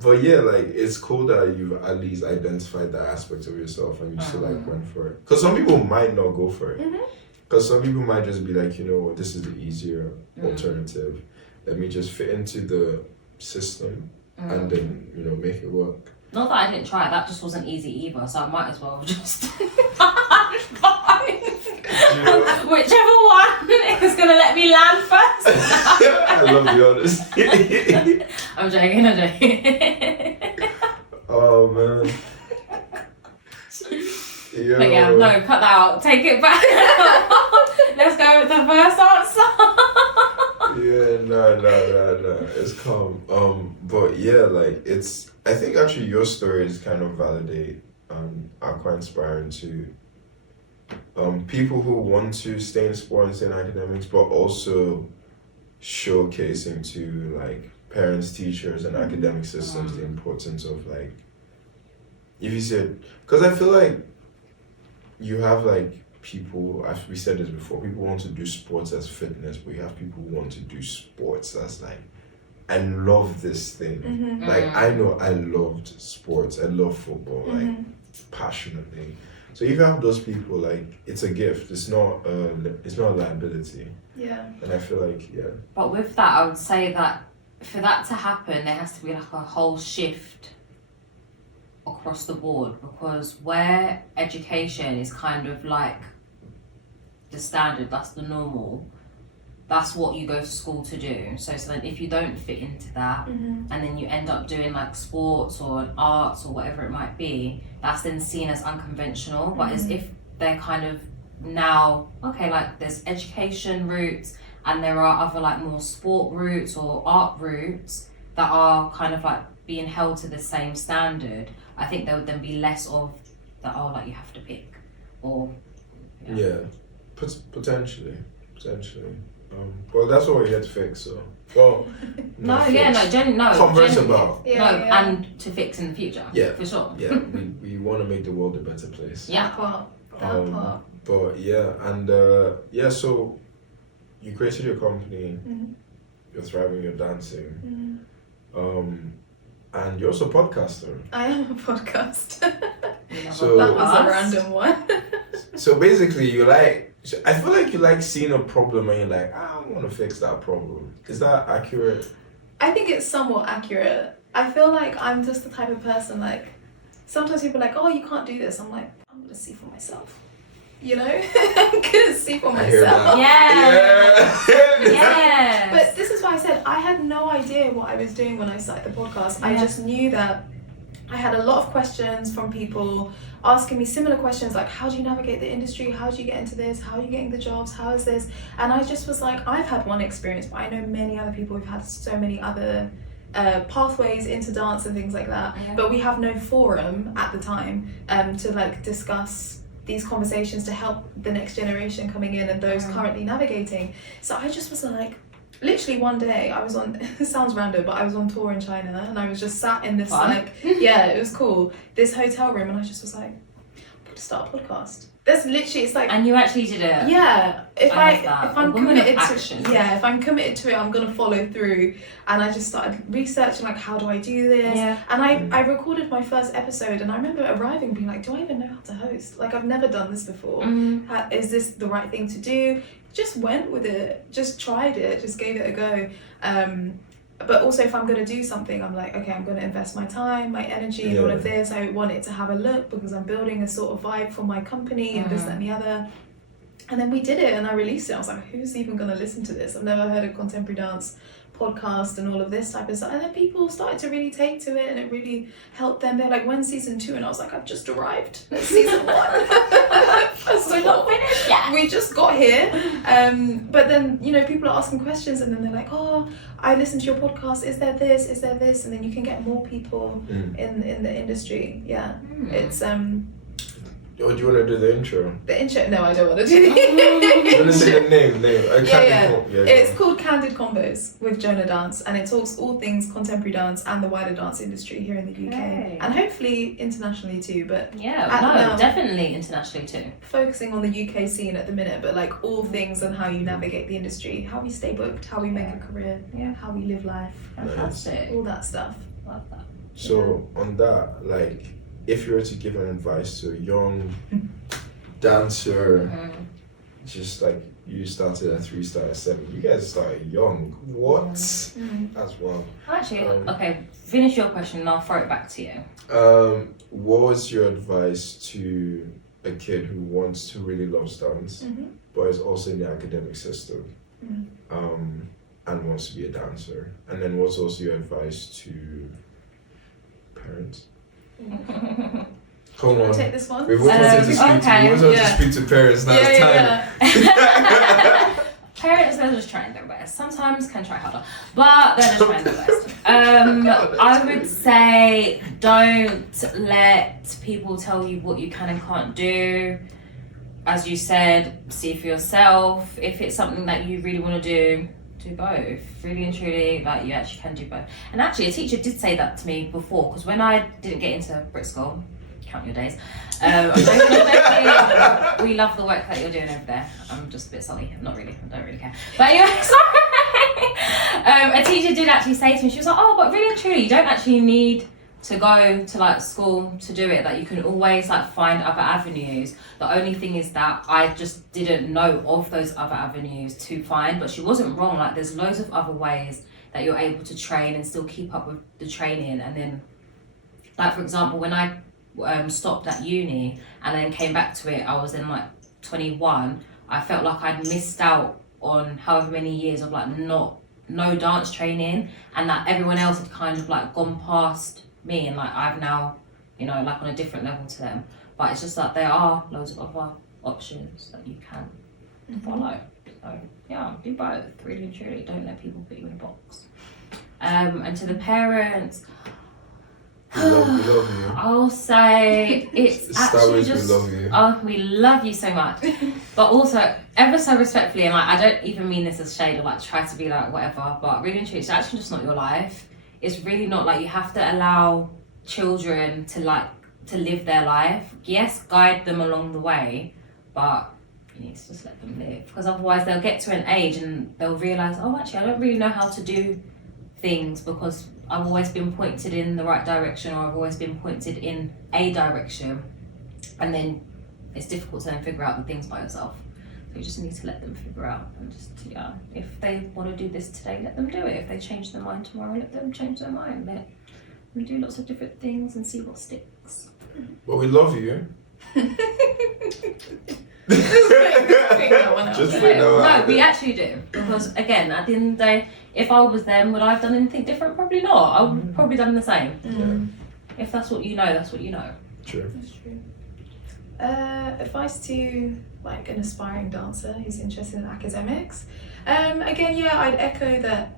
But yeah, like it's cool that you've at least identified that aspect of yourself and you still like went for it. Because some people might not go for it. Because some people might just be like, you know what, this is the easier alternative. Let me just fit into the system and then, you know, make it work. Not that I didn't try, that just wasn't easy either, so I might as well just whichever one is gonna let me land first. I love the honesty. I'm joking. Oh man. Yo. But yeah, no, cut that out. Take it back. Let's go with the first answer. Yeah, no. It's calm. But yeah, like it's. I think actually your stories kind of validate are quite inspiring to people who want to stay in sports and academics, but also showcasing to like parents, teachers, and academic systems the importance of like. If you said, because I feel like you have like people, as we said this before, people want to do sports as fitness, but you have people who want to do sports as like, I love this thing. Like I know I loved sports, I love football, like passionately. So if you have those people, like it's a gift. It's not a liability. Yeah. And I feel like But with that, I would say that for that to happen, there has to be like a whole shift across the board, because where education is kind of like the standard, that's the normal, that's what you go to school to do. So then if you don't fit into that and then you end up doing like sports or arts or whatever it might be, that's then seen as unconventional. But as if they're kind of now, okay, like there's education routes and there are other like more sport routes or art routes that are kind of like being held to the same standard, I think there would then be less of that, oh, like you have to pick, or potentially. Well, that's what we're here to fix. So, well, converse about. And to fix in the future. Yeah, for sure. Yeah, we want to make the world a better place. Yeah. That part. But yeah, and so you created your company. You're thriving. You're dancing. And you're also a podcaster. I am a podcaster. So that was a random one. So basically, I feel like you like seeing a problem and you're like, I want to fix that problem. Is that accurate? I think it's somewhat accurate. I feel like I'm just the type of person, like, sometimes people are like, oh, you can't do this. I'm like, I'm going to see for myself. You know? I'm going to see for myself. Yeah. But this is why I said I had no idea what I was doing when I started the podcast. I just knew that I had a lot of questions from people asking me similar questions like, how do you navigate the industry? How do you get into this? How are you getting the jobs? How is this? And I just was like, I've had one experience, but I know many other people who've had so many other pathways into dance and things like that. But we have no forum at the time to like discuss these conversations to help the next generation coming in and those currently navigating. So I just was like, literally one day I was on, it sounds random, but I was on tour in China and I was just sat in this it was cool, this hotel room, and I just was like, I'm going to start a podcast. That's literally, it's like, and you actually did it. Yeah, if I'm committed to if I'm committed to it, I'm gonna follow through. And I just started researching like, how do I do this? And I recorded my first episode, and I remember arriving and being like, do I even know how to host? Like, I've never done this before. Is this the right thing to do? Just went with it, just tried it, just gave it a go. But also, if I'm going to do something, I'm like, okay, I'm going to invest my time, my energy in all of this. I want it to have a look because I'm building a sort of vibe for my company and this, that, and the other. And then we did it and I released it. I was like, who's even going to listen to this? I've never heard a contemporary dance podcast and all of this type of stuff. And then people started to really take to it and it really helped them. They're like, when's season 2? And I was like, I've just arrived. It's season 1. We're not finished yet. We just got here. But then, you know, people are asking questions and then they're like, oh, I listened to your podcast. Is there this? Is there this? And then you can get more people in the industry. Yeah. It's Oh, do you want to do the intro? the intro. No, I don't want to do the You want to say the name? Yeah. It's called Candid Combos with Jonah Dance, and it talks all things contemporary dance and the wider dance industry here in the UK, Okay. and hopefully internationally too. But Yeah, definitely internationally too. focusing on the UK scene at the minute, but like all things on how you navigate the industry, how we stay booked, how we make a career, how we live life, Fantastic. all that stuff. Love that. So on that, like, if you were to give an advice to a young dancer, just like you started at 3, started at 7, you guys started young. What? That's wild. Actually, okay, finish your question and I'll throw it back to you. What was your advice to a kid who wants to really love dance, but is also in the academic system, and wants to be a dancer? And then what's also your advice to parents? Come on. Take this one. We've always wanted to speak to parents. Now it's time. Parents, they're just trying their best. Sometimes can try harder, but they're just trying their best. I would say don't let people tell you what you can and can't do. As you said, see for yourself. If it's something that you really want to do both. Really and truly, like, you actually can do both. And actually, a teacher did say that to me before, because when I didn't get into Brit School, count your days, we love the work that you're doing over there. I'm just a bit salty. Not really. I don't really care. But anyway, sorry. A teacher did actually say to me, she was like, oh, but really and truly, you don't actually need to go to like school to do it. Like, you can always like find other avenues. The only thing is that I just didn't know of those other avenues to find, but she wasn't wrong. Like, there's loads of other ways that you're able to train and still keep up with the training. And then, like, for example, when I stopped at uni and then came back to it, I was in like 21. I felt like I'd missed out on however many years of like no dance training, and that everyone else had kind of like gone past me, and like I've now, you know, like on a different level to them. But it's just that there are loads of other options that you can follow. So yeah, do both, really and truly. Don't let people put you in a box. And to the parents, we love you. I'll say it's actually just, we love you. Oh, we love you so much. But also ever so respectfully, and like, I don't even mean this as shade or like try to be like whatever, but really and truly, it's actually just not your life. It's really not. Like, you have to allow children to live their life. Yes, guide them along the way, but you need to just let them live, because otherwise they'll get to an age and they'll realise, oh, actually I don't really know how to do things because I've always been pointed in the right direction, or I've always been pointed in a direction, and then it's difficult to then figure out the things by yourself. So you just need to let them figure out, and just, yeah, if they want to do this today, let them do it. If they change their mind tomorrow, let them change their mind. Let them do lots of different things and see what sticks. But we love you. No, we actually do. Because again, at the end of the day, if I was them, would I have done anything different? Probably not. I would have probably done the same. Yeah. If that's what you know, that's what you know. True. That's true. Advice to like an aspiring dancer who's interested in academics. Again, yeah, I'd echo that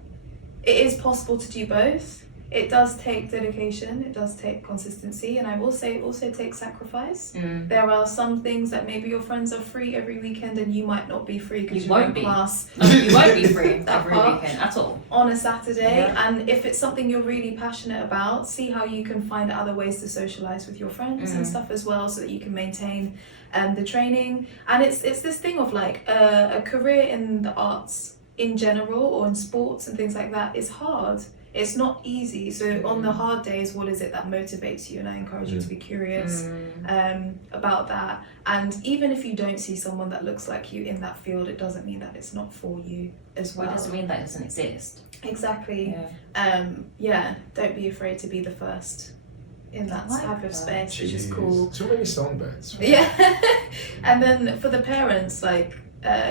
it is possible to do both. It does take dedication, it does take consistency, and I will say it also takes sacrifice. There are some things that maybe your friends are free every weekend and you might not be free because you're in class. No, you won't be free every weekend at all. On a Saturday, and if it's something you're really passionate about, see how you can find other ways to socialise with your friends and stuff as well, so that you can maintain the training. And it's this thing of like a career in the arts in general, or in sports and things like that, is hard. It's not easy. So on the hard days, what is it that motivates you? And I encourage you to be curious about that. And even if you don't see someone that looks like you in that field, it doesn't mean that it's not for you as well. It doesn't mean that it doesn't exist. Exactly. Don't be afraid to be the first in that type of space, which is cool. Too many song bites. Yeah. And then for the parents, like,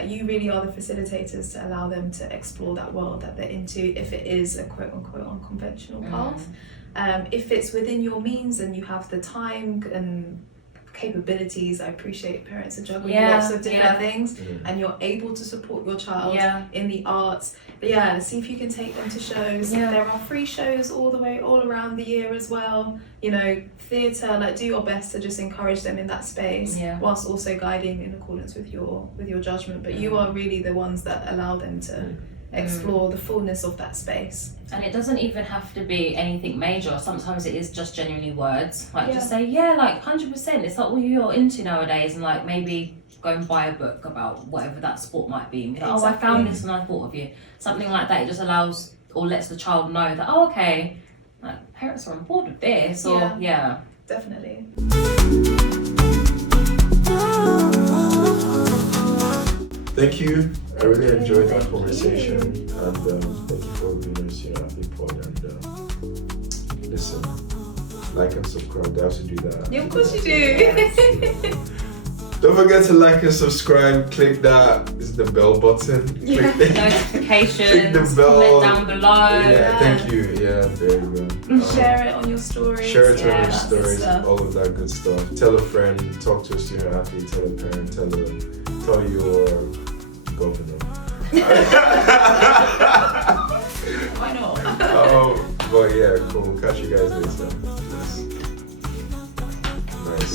you really are the facilitators to allow them to explore that world that they're into, if it is a quote unquote unconventional path. If it's within your means and you have the time and capabilities, I appreciate parents are juggling lots of different things, and you're able to support your child in the arts. But see if you can take them to shows. There are free shows all around the year as well. You know, theatre, like, do your best to just encourage them in that space, whilst also guiding in accordance with your judgment. But you are really the ones that allow them to explore the fullness of that space. And it doesn't even have to be anything major. Sometimes it is just genuinely words. Like, just say, like, 100%. It's like what you're into nowadays, and like maybe go and buy a book about whatever that sport might be. And be like, oh, I found this and I thought of you. Something like that. It just allows or lets the child know that, oh, okay, like, parents are on board with this. Or definitely. Thank you. I really enjoyed that conversation, and thank you for being on Student Athlete Pod. And listen, like and subscribe. They also do that. Yeah, of course you do. Don't forget to like and subscribe. Click that. Is the bell button. Click notifications. Click the bell. Comment down below. Thank you. Yeah, there you go. Share it on your stories. Share it on your stories. All of that good stuff. Tell a friend. Talk to a student athlete. Tell a parent. Tell your governor. Why not? But yeah, cool. Catch you guys later. Nice.